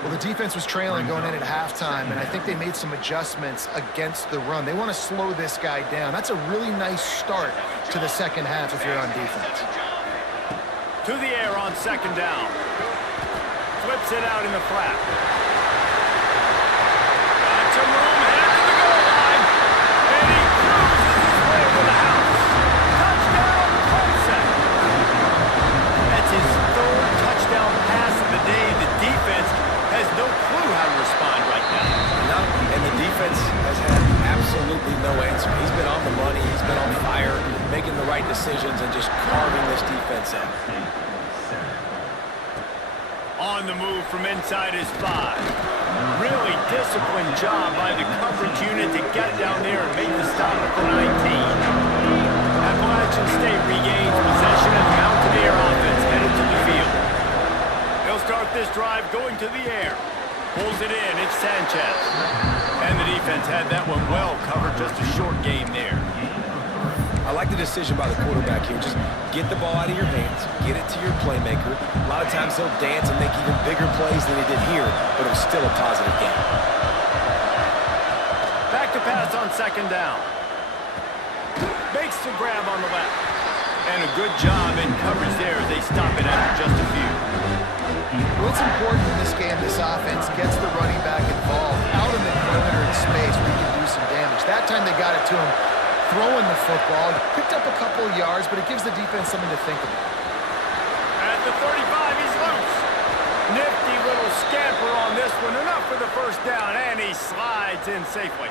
Well, the defense was trailing going in at halftime, and I think they made some adjustments against the run. They want to slow this guy down. That's a really nice start to the second half if you're on defense. To the air on second down. Flips it out in the flat. Got some room, headed to the goal line, and he cruises his way to the house. Touchdown, Clemson. That's his third touchdown pass of the day. The defense has no clue how to respond right now. No, and the defense has had absolutely no answer. He's been on the money. He's been on fire, making the right decisions and just carving this defense up. On the move from inside his 5. Really disciplined job by the coverage unit to get down there and make the stop at the 19. Appalachian State regains possession of the Mountaineer offense headed to the field. They'll start this drive going to the air. Pulls it in, it's Sanchez. And the defense had that one well covered, just a short gain there. I like the decision by the quarterback here. Just get the ball out of your hands, get it to your playmaker. A lot of times he'll dance and make even bigger plays than he did here, but it was still a positive game. Back to pass on second down. Makes the grab on the left. And a good job in coverage there as they stop it after just a few. What's important in this game, this offense gets the running back involved out in the perimeter in space where he can do some damage. That time they got it to him throwing the football. He picked up a couple of yards, but it gives the defense something to think about. At the 35, he's loose. Nifty little scamper on this one. Enough for the first down, and he slides in safely.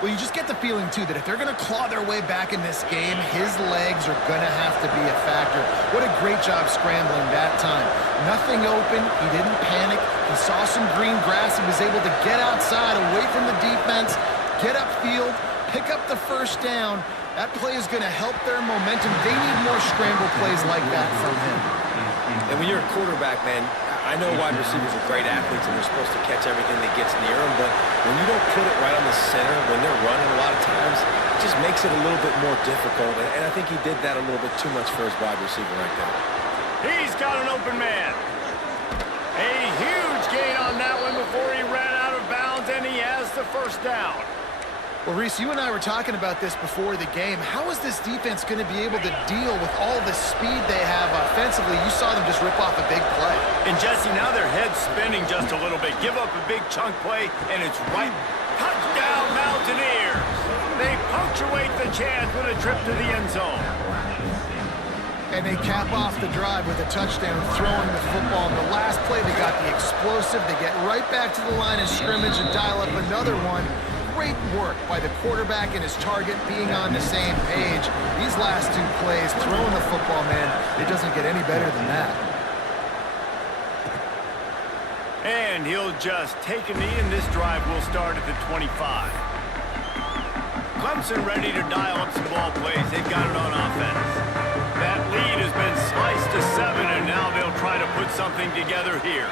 Well, you just get the feeling, too, that if they're going to claw their way back in this game, his legs are going to have to be a factor. What a great job scrambling that time. Nothing open. He didn't panic. He saw some green grass. He was able to get outside, away from the defense, get upfield, pick up the first down. That play is going to help their momentum. They need more scramble plays like that from him. And when you're a quarterback, man, I know wide receivers are great athletes and they're supposed to catch everything that gets near them, but when you don't put it right on the center, when they're running a lot of times, it just makes it a little bit more difficult. And I think he did that a little bit too much for his wide receiver right there. He's got an open man. A huge gain on that one before he ran out of bounds, and he has the first down. Well, Reese, you and I were talking about this before the game. How is this defense going to be able to deal with all the speed they have offensively? You saw them just rip off a big play. And, Jesse, now their head's spinning just a little bit. Give up a big chunk play, and it's right. Touchdown, Mountaineers. They punctuate the chance with a trip to the end zone. And they cap off the drive with a touchdown, throwing the football. In the last play, they got the explosive. They get right back to the line of scrimmage and dial up another one. Great work by the quarterback and his target being on the same page. These last two plays, throwing the football, man, it doesn't get any better than that. And he'll just take a knee, and this drive will start at the 25. Clemson ready to dial up some ball plays. They've got it on offense. That lead has been sliced to 7, and now they'll try to put something together here.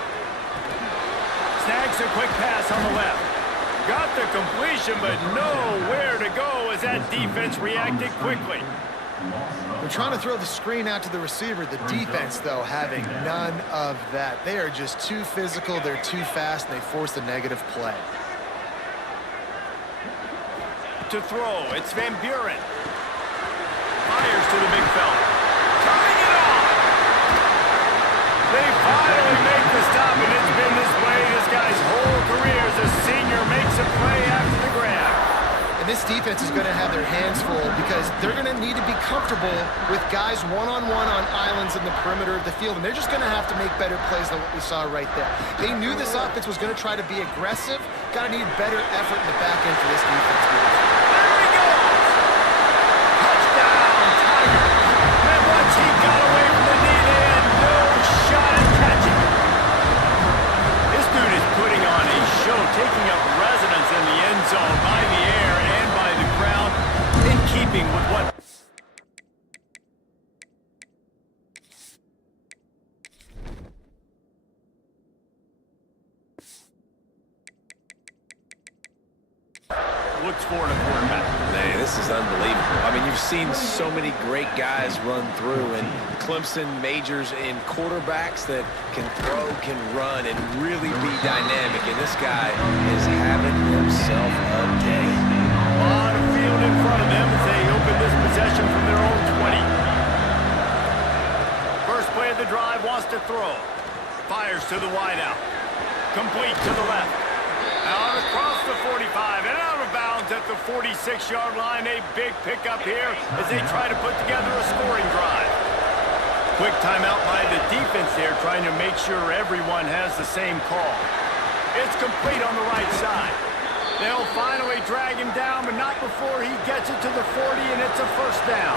Snags a quick pass on the left. Got the completion, but nowhere to go as that defense reacted quickly. They're trying to throw the screen out to the receiver. The defense, though, having none of that. They are just too physical, they're too fast, and they force a negative play. To throw, it's Van Buren. Fires to the big fella. Turning it on! They finally make the stop, and it's been this way this guy's whole career as a senior makes a play after the grab. And this defense is going to have their hands full because they're going to need to be comfortable with guys one-on-one on islands in the perimeter of the field, and they're just going to have to make better plays than what we saw right there. They knew this offense was going to try to be aggressive. Got to need better effort in the back end for this defense. There he goes! Touchdown, Tigers! And once he got away from the knee, they had no shot at catching it. This dude is putting on a show, taking up residence in the end zone by the air and by the crowd, in keeping with what... looks for in a quarterback. Man, this is unbelievable. I mean, you've seen so many great guys run through, and Clemson majors in quarterbacks that can throw, can run, and really be dynamic. And this guy is having himself a day. A lot of field in front of them as they open this possession from their own 20. First play of the drive, wants to throw. Fires to the wideout. Complete to the left. Out across the 45 and out of bounds at the 46-yard line. A big pickup here as they try to put together a scoring drive. Quick timeout by the defense there, trying to make sure everyone has the same call. It's complete on the right side. They'll finally drag him down, but not before he gets it to the 40, and it's a first down.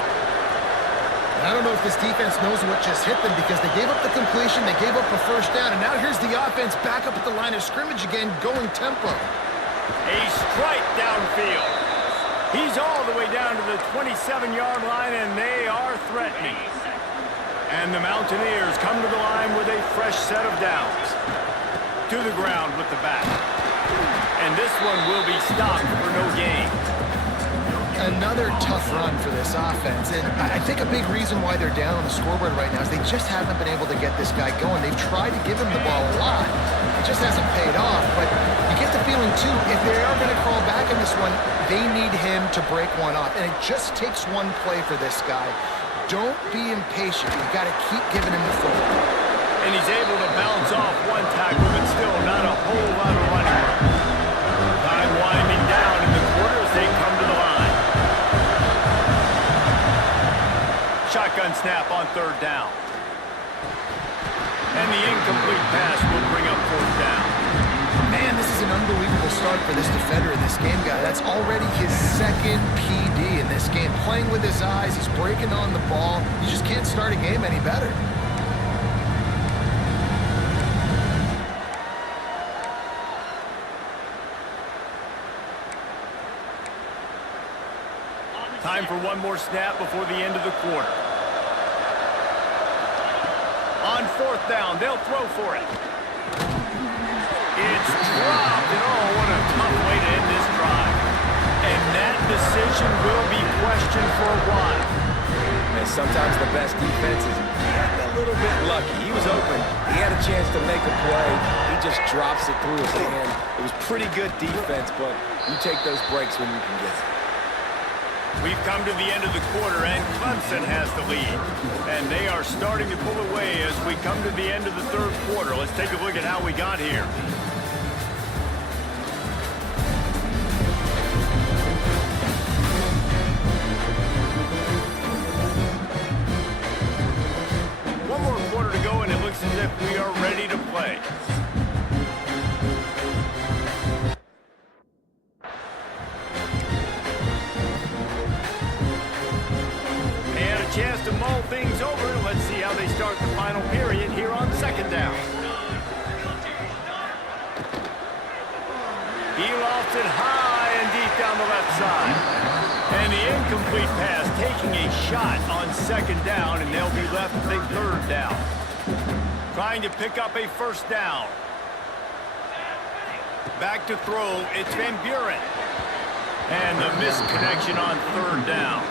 I don't know if this defense knows what just hit them because they gave up the completion, they gave up a first down, and now here's the offense back up at the line of scrimmage again, going tempo. A strike downfield. He's all the way down to the 27-yard line, and they are threatening. And the Mountaineers come to the line with a fresh set of downs. To the ground with the back. And this one will be stopped for no gain. Another tough run for this offense, and I think a big reason why they're down on the scoreboard right now is they just haven't been able to get this guy going. They've tried to give him the ball a lot. It just hasn't paid off, but you get the feeling, too, if they are going to crawl back in this one, they need him to break one off, and it just takes one play for this guy. Don't be impatient. You've got to keep giving him the football. And he's able to bounce off one tackle, but still not a whole lot of running room. Time winding down in the quarter as they come to the line. Shotgun snap on third down. And the incomplete pass will bring up fourth down. Man, this is an unbelievable start for this defender in this game, guy. That's already his second PD in this game. Playing with his eyes, he's breaking on the ball. You just can't start a game any better. Time for one more snap before the end of the quarter. On fourth down, they'll throw for it. It's dropped, and oh, what a tough way to end this drive. And that decision will be questioned for a while. And sometimes the best defense is getting a little bit lucky. He was open. He had a chance to make a play. He just drops it through his hand. It was pretty good defense, but you take those breaks when you can get it. We've come to the end of the quarter, and Clemson has the lead. And they are starting to pull away as we come to the end of the third quarter. Let's take a look at how we got here. if we are ready to play. And a chance to mull things over. Let's see how they start the final period here on second down. He lofts it high and deep down the left side. And the incomplete pass taking a shot on second down, and they'll be left with a third down. Trying to pick up a first down. Back to throw, it's Van Buren. And the missed connection on third down.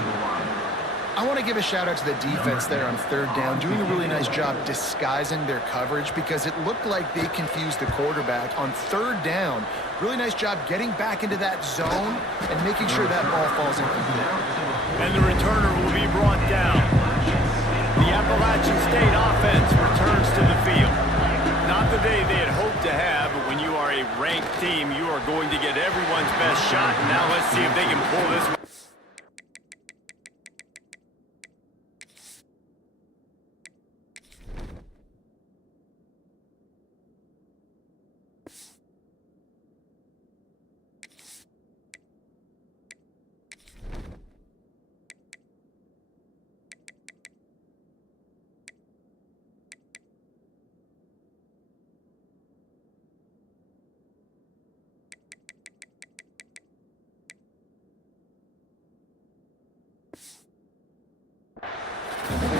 I want to give a shout out to the defense there on third down, doing a really nice job disguising their coverage because it looked like they confused the quarterback on third down. Really nice job getting back into that zone and making sure that ball falls incomplete. And the returner will be brought down. The Appalachian State offense returns to the field. Not the day they had hoped to have, but when you are a ranked team, you are going to get everyone's best shot. Now let's see if they can pull this one.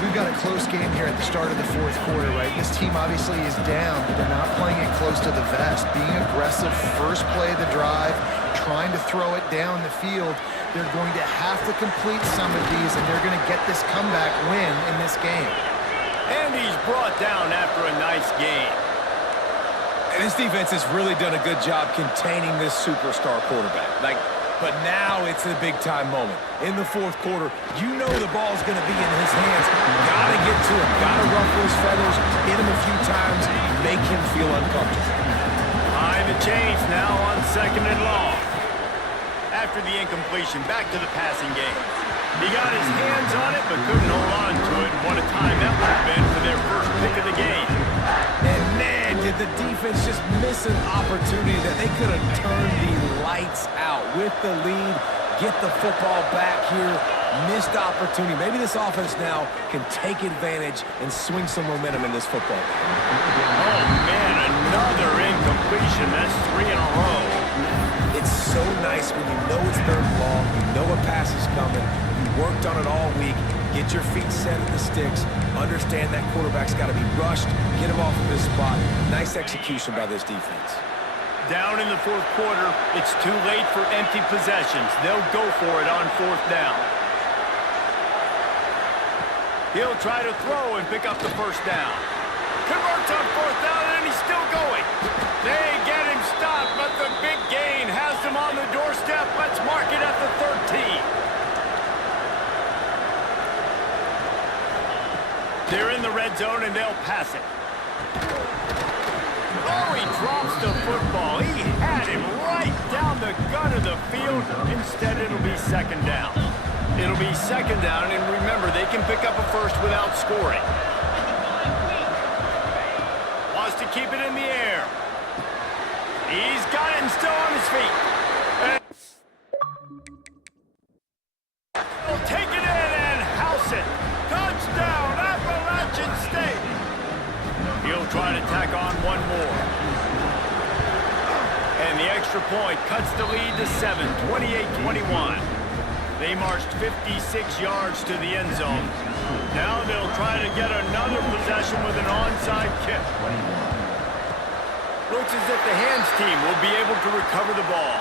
We've got a close game here at the start of the fourth quarter, right? This team obviously is down, but they're not playing it close to the vest. Being aggressive, first play of the drive, trying to throw it down the field. They're going to have to complete some of these, and they're going to get this comeback win in this game. And he's brought down after a nice game. And this defense has really done a good job containing this superstar quarterback. But now it's a big-time moment. In the fourth quarter, you know the ball's going to be in his hands. Got to get to him. Got to ruffle his feathers, hit him a few times, make him feel uncomfortable. Behind the chains now on second and long. After the incompletion, back to the passing game. He got his hands on it, but couldn't hold on to it. What a time that would have been for their first pick of the game. And man, did the defense just miss an opportunity that they could have turned the lights out with the lead, get the football back here, missed opportunity. Maybe this offense now can take advantage and swing some momentum in this football game. Oh, man, another incompletion. That's 3 in a row. It's so nice when you know it's third and long, you know a pass is coming, you worked on it all week, get your feet set at the sticks, understand that quarterback's got to be rushed, get him off of this spot. Nice execution by this defense. Down in the fourth quarter, it's too late for empty possessions. They'll go for it on fourth down. He'll try to throw and pick up the first down. Converts on fourth down, and he's still going. They get him stopped, but the big gain has them on the doorstep. Let's mark it at the 13. They're in the red zone, and they'll pass it. Oh, he drops the football. He had him right down the gut of the field. Instead, it'll be second down. It'll be second down, and remember, they can pick up a first without scoring. Wants to keep it in the air. He's got it and still on his feet. And he'll take it in and house it. Touchdown, Appalachian State. He'll try to tack on one more. And the extra point cuts the lead to 7, 28-21. They marched 56 yards to the end zone. Now they'll try to get another possession with an onside kick. Looks as if the hands team will be able to recover the ball.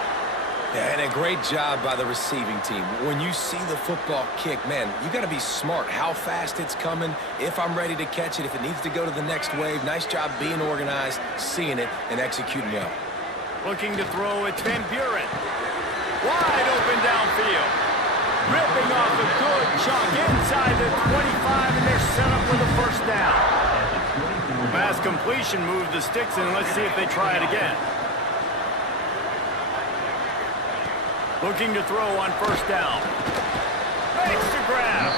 Yeah, and a great job by the receiving team. When you see the football kick, man, you got to be smart how fast it's coming, if I'm ready to catch it, if it needs to go to the next wave. Nice job being organized, seeing it, and executing well. Looking to throw, it's Van Buren. Wide open downfield. Ripping off a good chunk inside the 25, and they're set up with a first down. Pass completion moved the sticks, and let's see if they try it again. Looking to throw on first down. Makes the grab.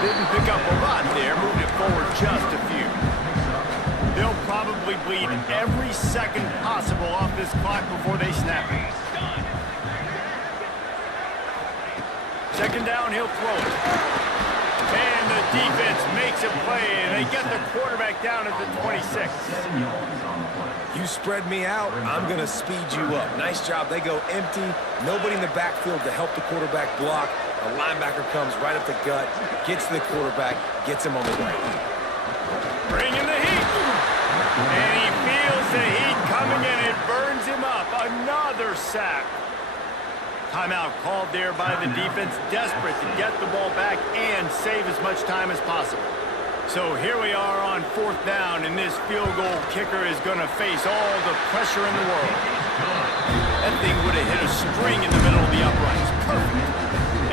Didn't pick up a lot there, moved it forward just a few. They'll probably bleed every second possible off this clock before they snap it. Second down, he'll throw it. And the defense makes a play, and they get the quarterback down at the 26. You spread me out, I'm going to speed you up. Nice job. They go empty. Nobody in the backfield to help the quarterback block. The linebacker comes right up the gut, gets to the quarterback, gets him on the way. Bringing the heat. And he feels the heat coming, and it burns him up. Another sack. Timeout called there by the defense, desperate to get the ball back and save as much time as possible. So here we are on fourth down, and this field goal kicker is going to face all the pressure in the world. That thing would have hit a string in the middle of the uprights. Perfect.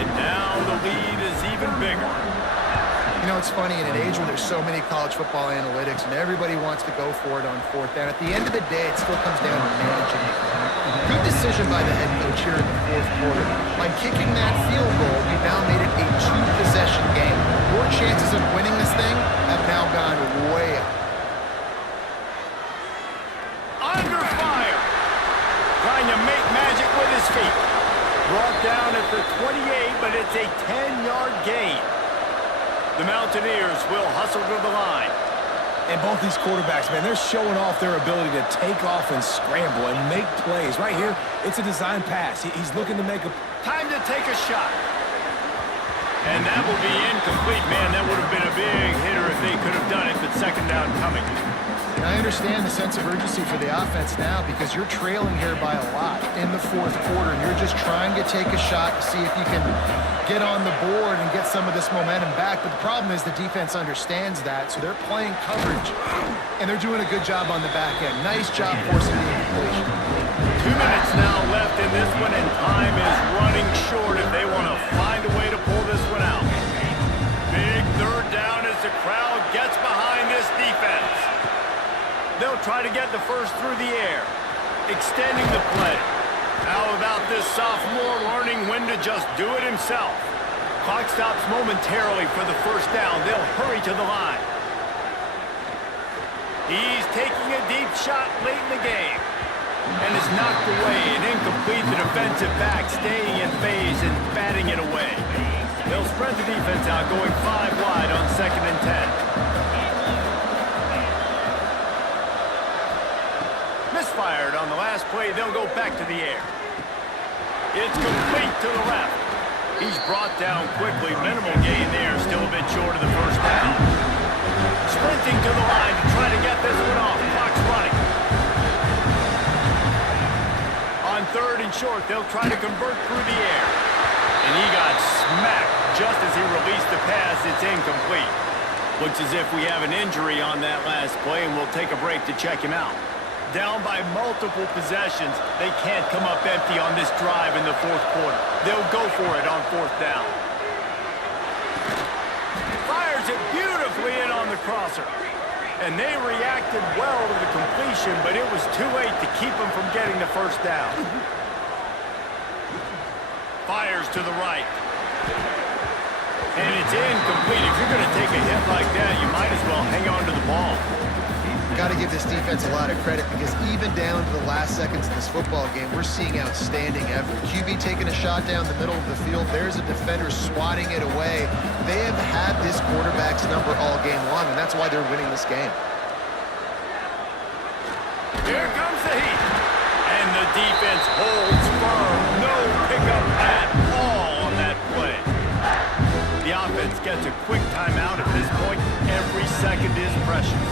And now the lead is even bigger. You know, it's funny, in an age where there's so many college football analytics and everybody wants to go for it on fourth down, at the end of the day, it still comes down to managing it. Good decision by the head coach here in the fourth quarter. By kicking that field goal, we've now made it a two-possession game. Your chances of winning this thing have now gone way up. Under fire. Trying to make magic with his feet. Brought down at the 28, but it's a 10-yard gain. The Mountaineers will hustle to the line. And both these quarterbacks, man, they're showing off their ability to take off and scramble and make plays. Right here, it's a design pass. He's looking to make a... Time to take a shot. And that will be incomplete. Man, that would have been a big hitter if they could have done it, but second down coming. And I understand the sense of urgency for the offense now because you're trailing here by a lot in the fourth quarter, and you're just trying to take a shot to see if you can get on the board and get some of this momentum back. But the problem is the defense understands that, so they're playing coverage, and they're doing a good job on the back end. Nice job forcing the incompletion. 2 minutes now left in this one, and time is running short if they want to find a way to pull this one out. Big third down as the crowd gets behind this defense. They'll try to get the first through the air, extending the play. How about this sophomore learning when to just do it himself? Clock stops momentarily for the first down. They'll hurry to the line. He's taking a deep shot late in the game. And is knocked away and incomplete. The defensive back staying in phase and batting it away. They'll spread the defense out, going 5 wide on 2nd and 10. Misfired on the last play. They'll go back to the air. It's complete to the left. He's brought down quickly. Minimal gain there. Still a bit short of the first down. Sprinting to the line to try to get this one off. Clock's running. On 3rd and short, they'll try to convert through the air. And he got smacked just as he released the pass. It's incomplete. Looks as if we have an injury on that last play, and we'll take a break to check him out. Down by multiple possessions, they can't come up empty on this drive in the fourth quarter. They'll go for it on 4th down. Fires it beautifully in on the crosser. And they reacted well to the completion, but it was too late to keep them from getting the first down. Fires to the right. And it's incomplete. If you're going to take a hit like that, you might as well hang on to the ball. Got to give this defense a lot of credit because even down to the last seconds of this football game, we're seeing outstanding effort. QB taking a shot down the middle of the field. There's a defender swatting it away. They have had this quarterback's number all game long, and that's why they're winning this game. Here comes the heat. And the defense holds firm. No pickup at all on that play. The offense gets a quick timeout at this point. Every second is precious.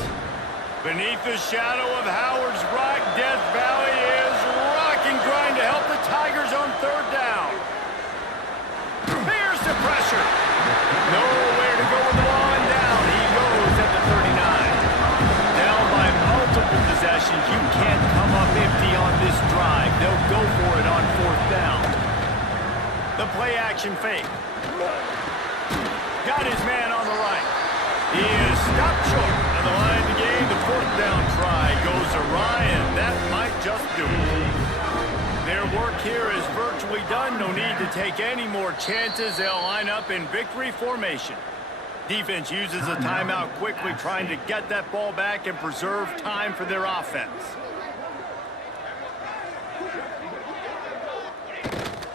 Beneath the shadow of Howard's Rock, Death Valley is rock and grind to help the Tigers on 3rd down. Here's the pressure. Nowhere to go with the ball and down. He goes at the 39. Down by multiple possessions. You can't come up empty on this drive. They'll go for it on 4th down. The play action fake. Got his man on the right. He is stopped short on the line of the game. The 4th down try goes awry, and that might just do it. Their work here is virtually done. No need to take any more chances. They'll line up in victory formation. Defense uses a timeout quickly, trying to get that ball back and preserve time for their offense.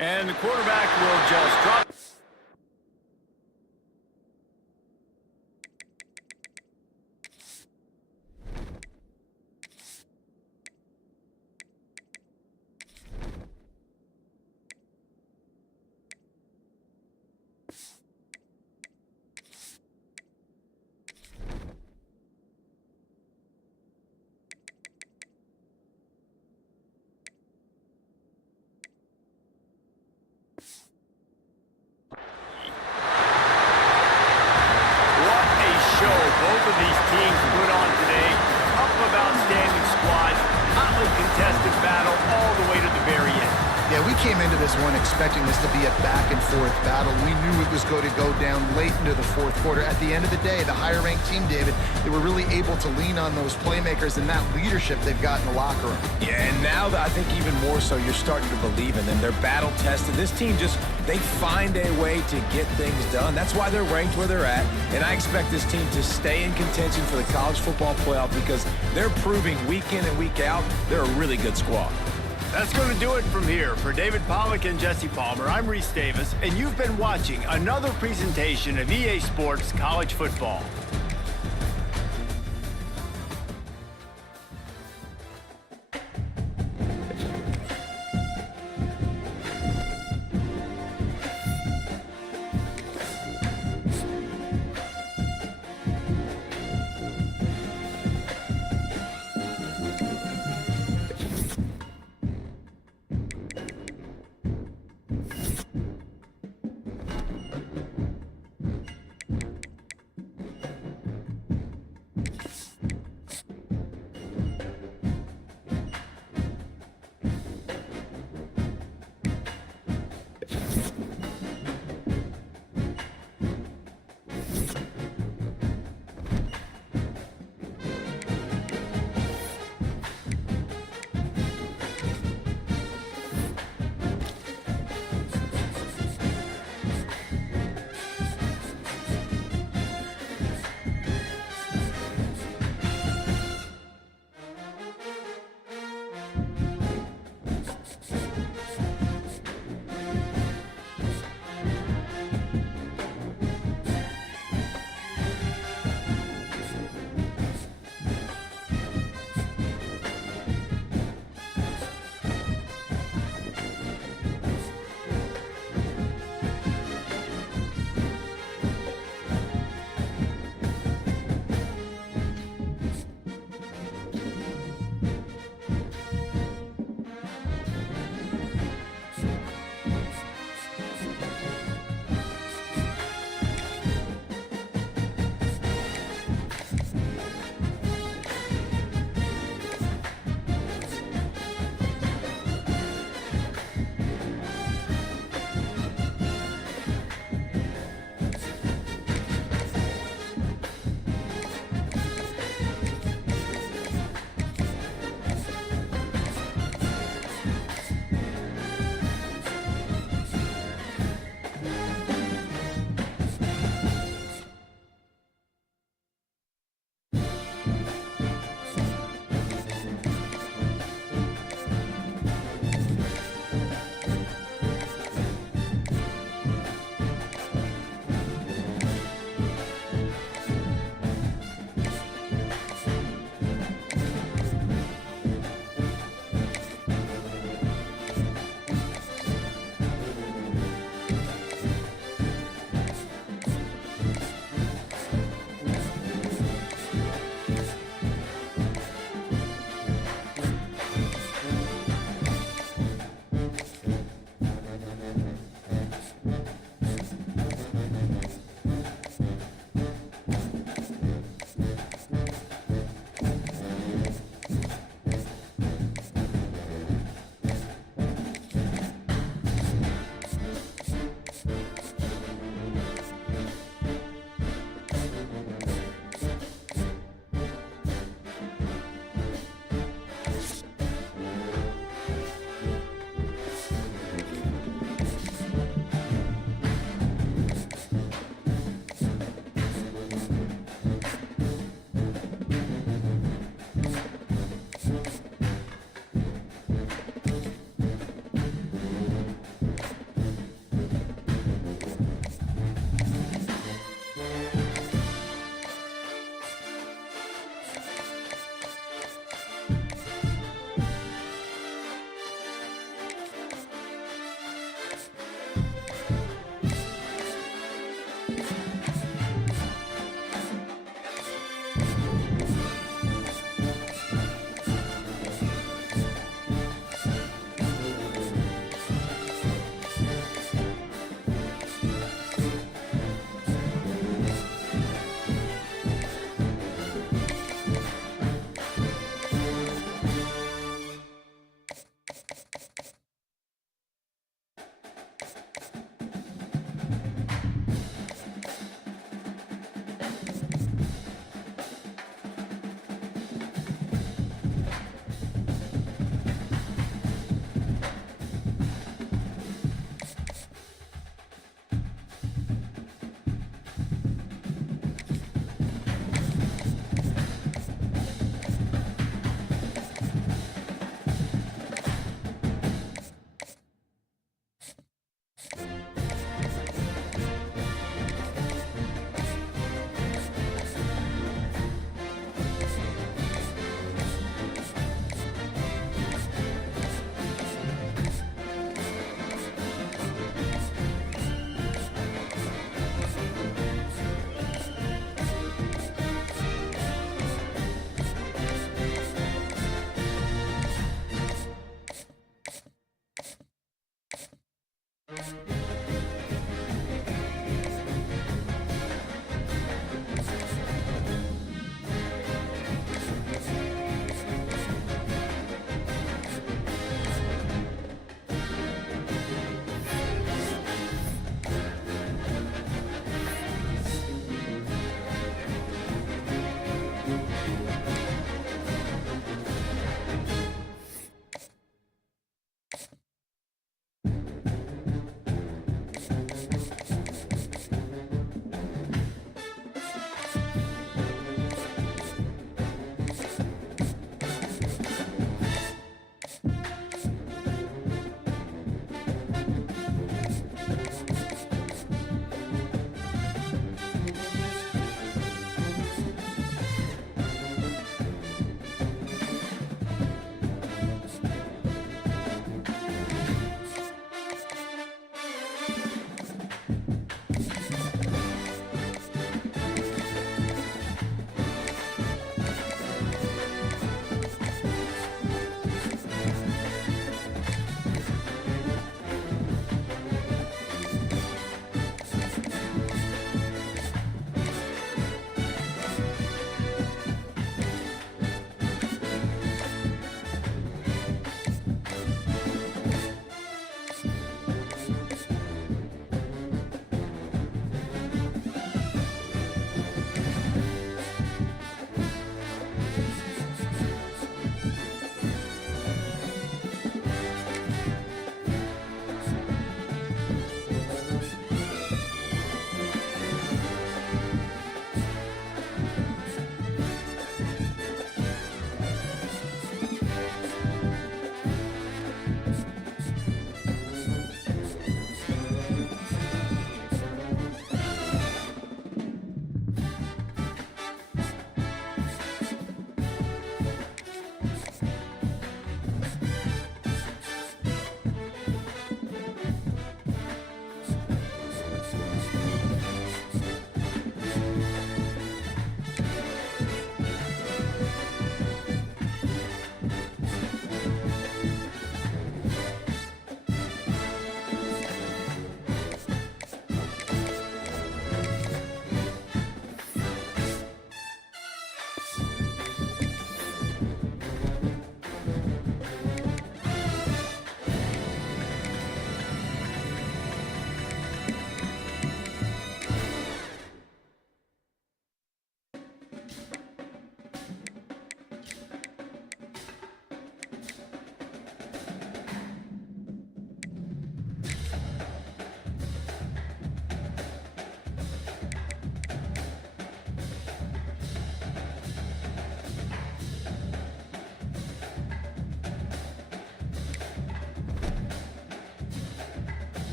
And the quarterback will just drop. Both of these teams put on today. Couple of outstanding squads. Hotly contested battle all the way to the very end. Yeah, we came into this one expecting this to be a back-and-forth battle. We knew it was going to go down late into the fourth quarter. At the end of the day, the higher-ranked team, David, they were really able to lean on those playmakers and that leadership they've got in the locker room. Yeah, and now I think even more so, you're starting to believe in them. They're battle-tested. This team they find a way to get things done. That's why they're ranked where they're at. And I expect this team to stay in contention for the college football playoff because they're proving week in and week out they're a really good squad. That's going to do it from here. For David Pollack and Jesse Palmer, I'm Reese Davis, and you've been watching another presentation of EA Sports College Football. life.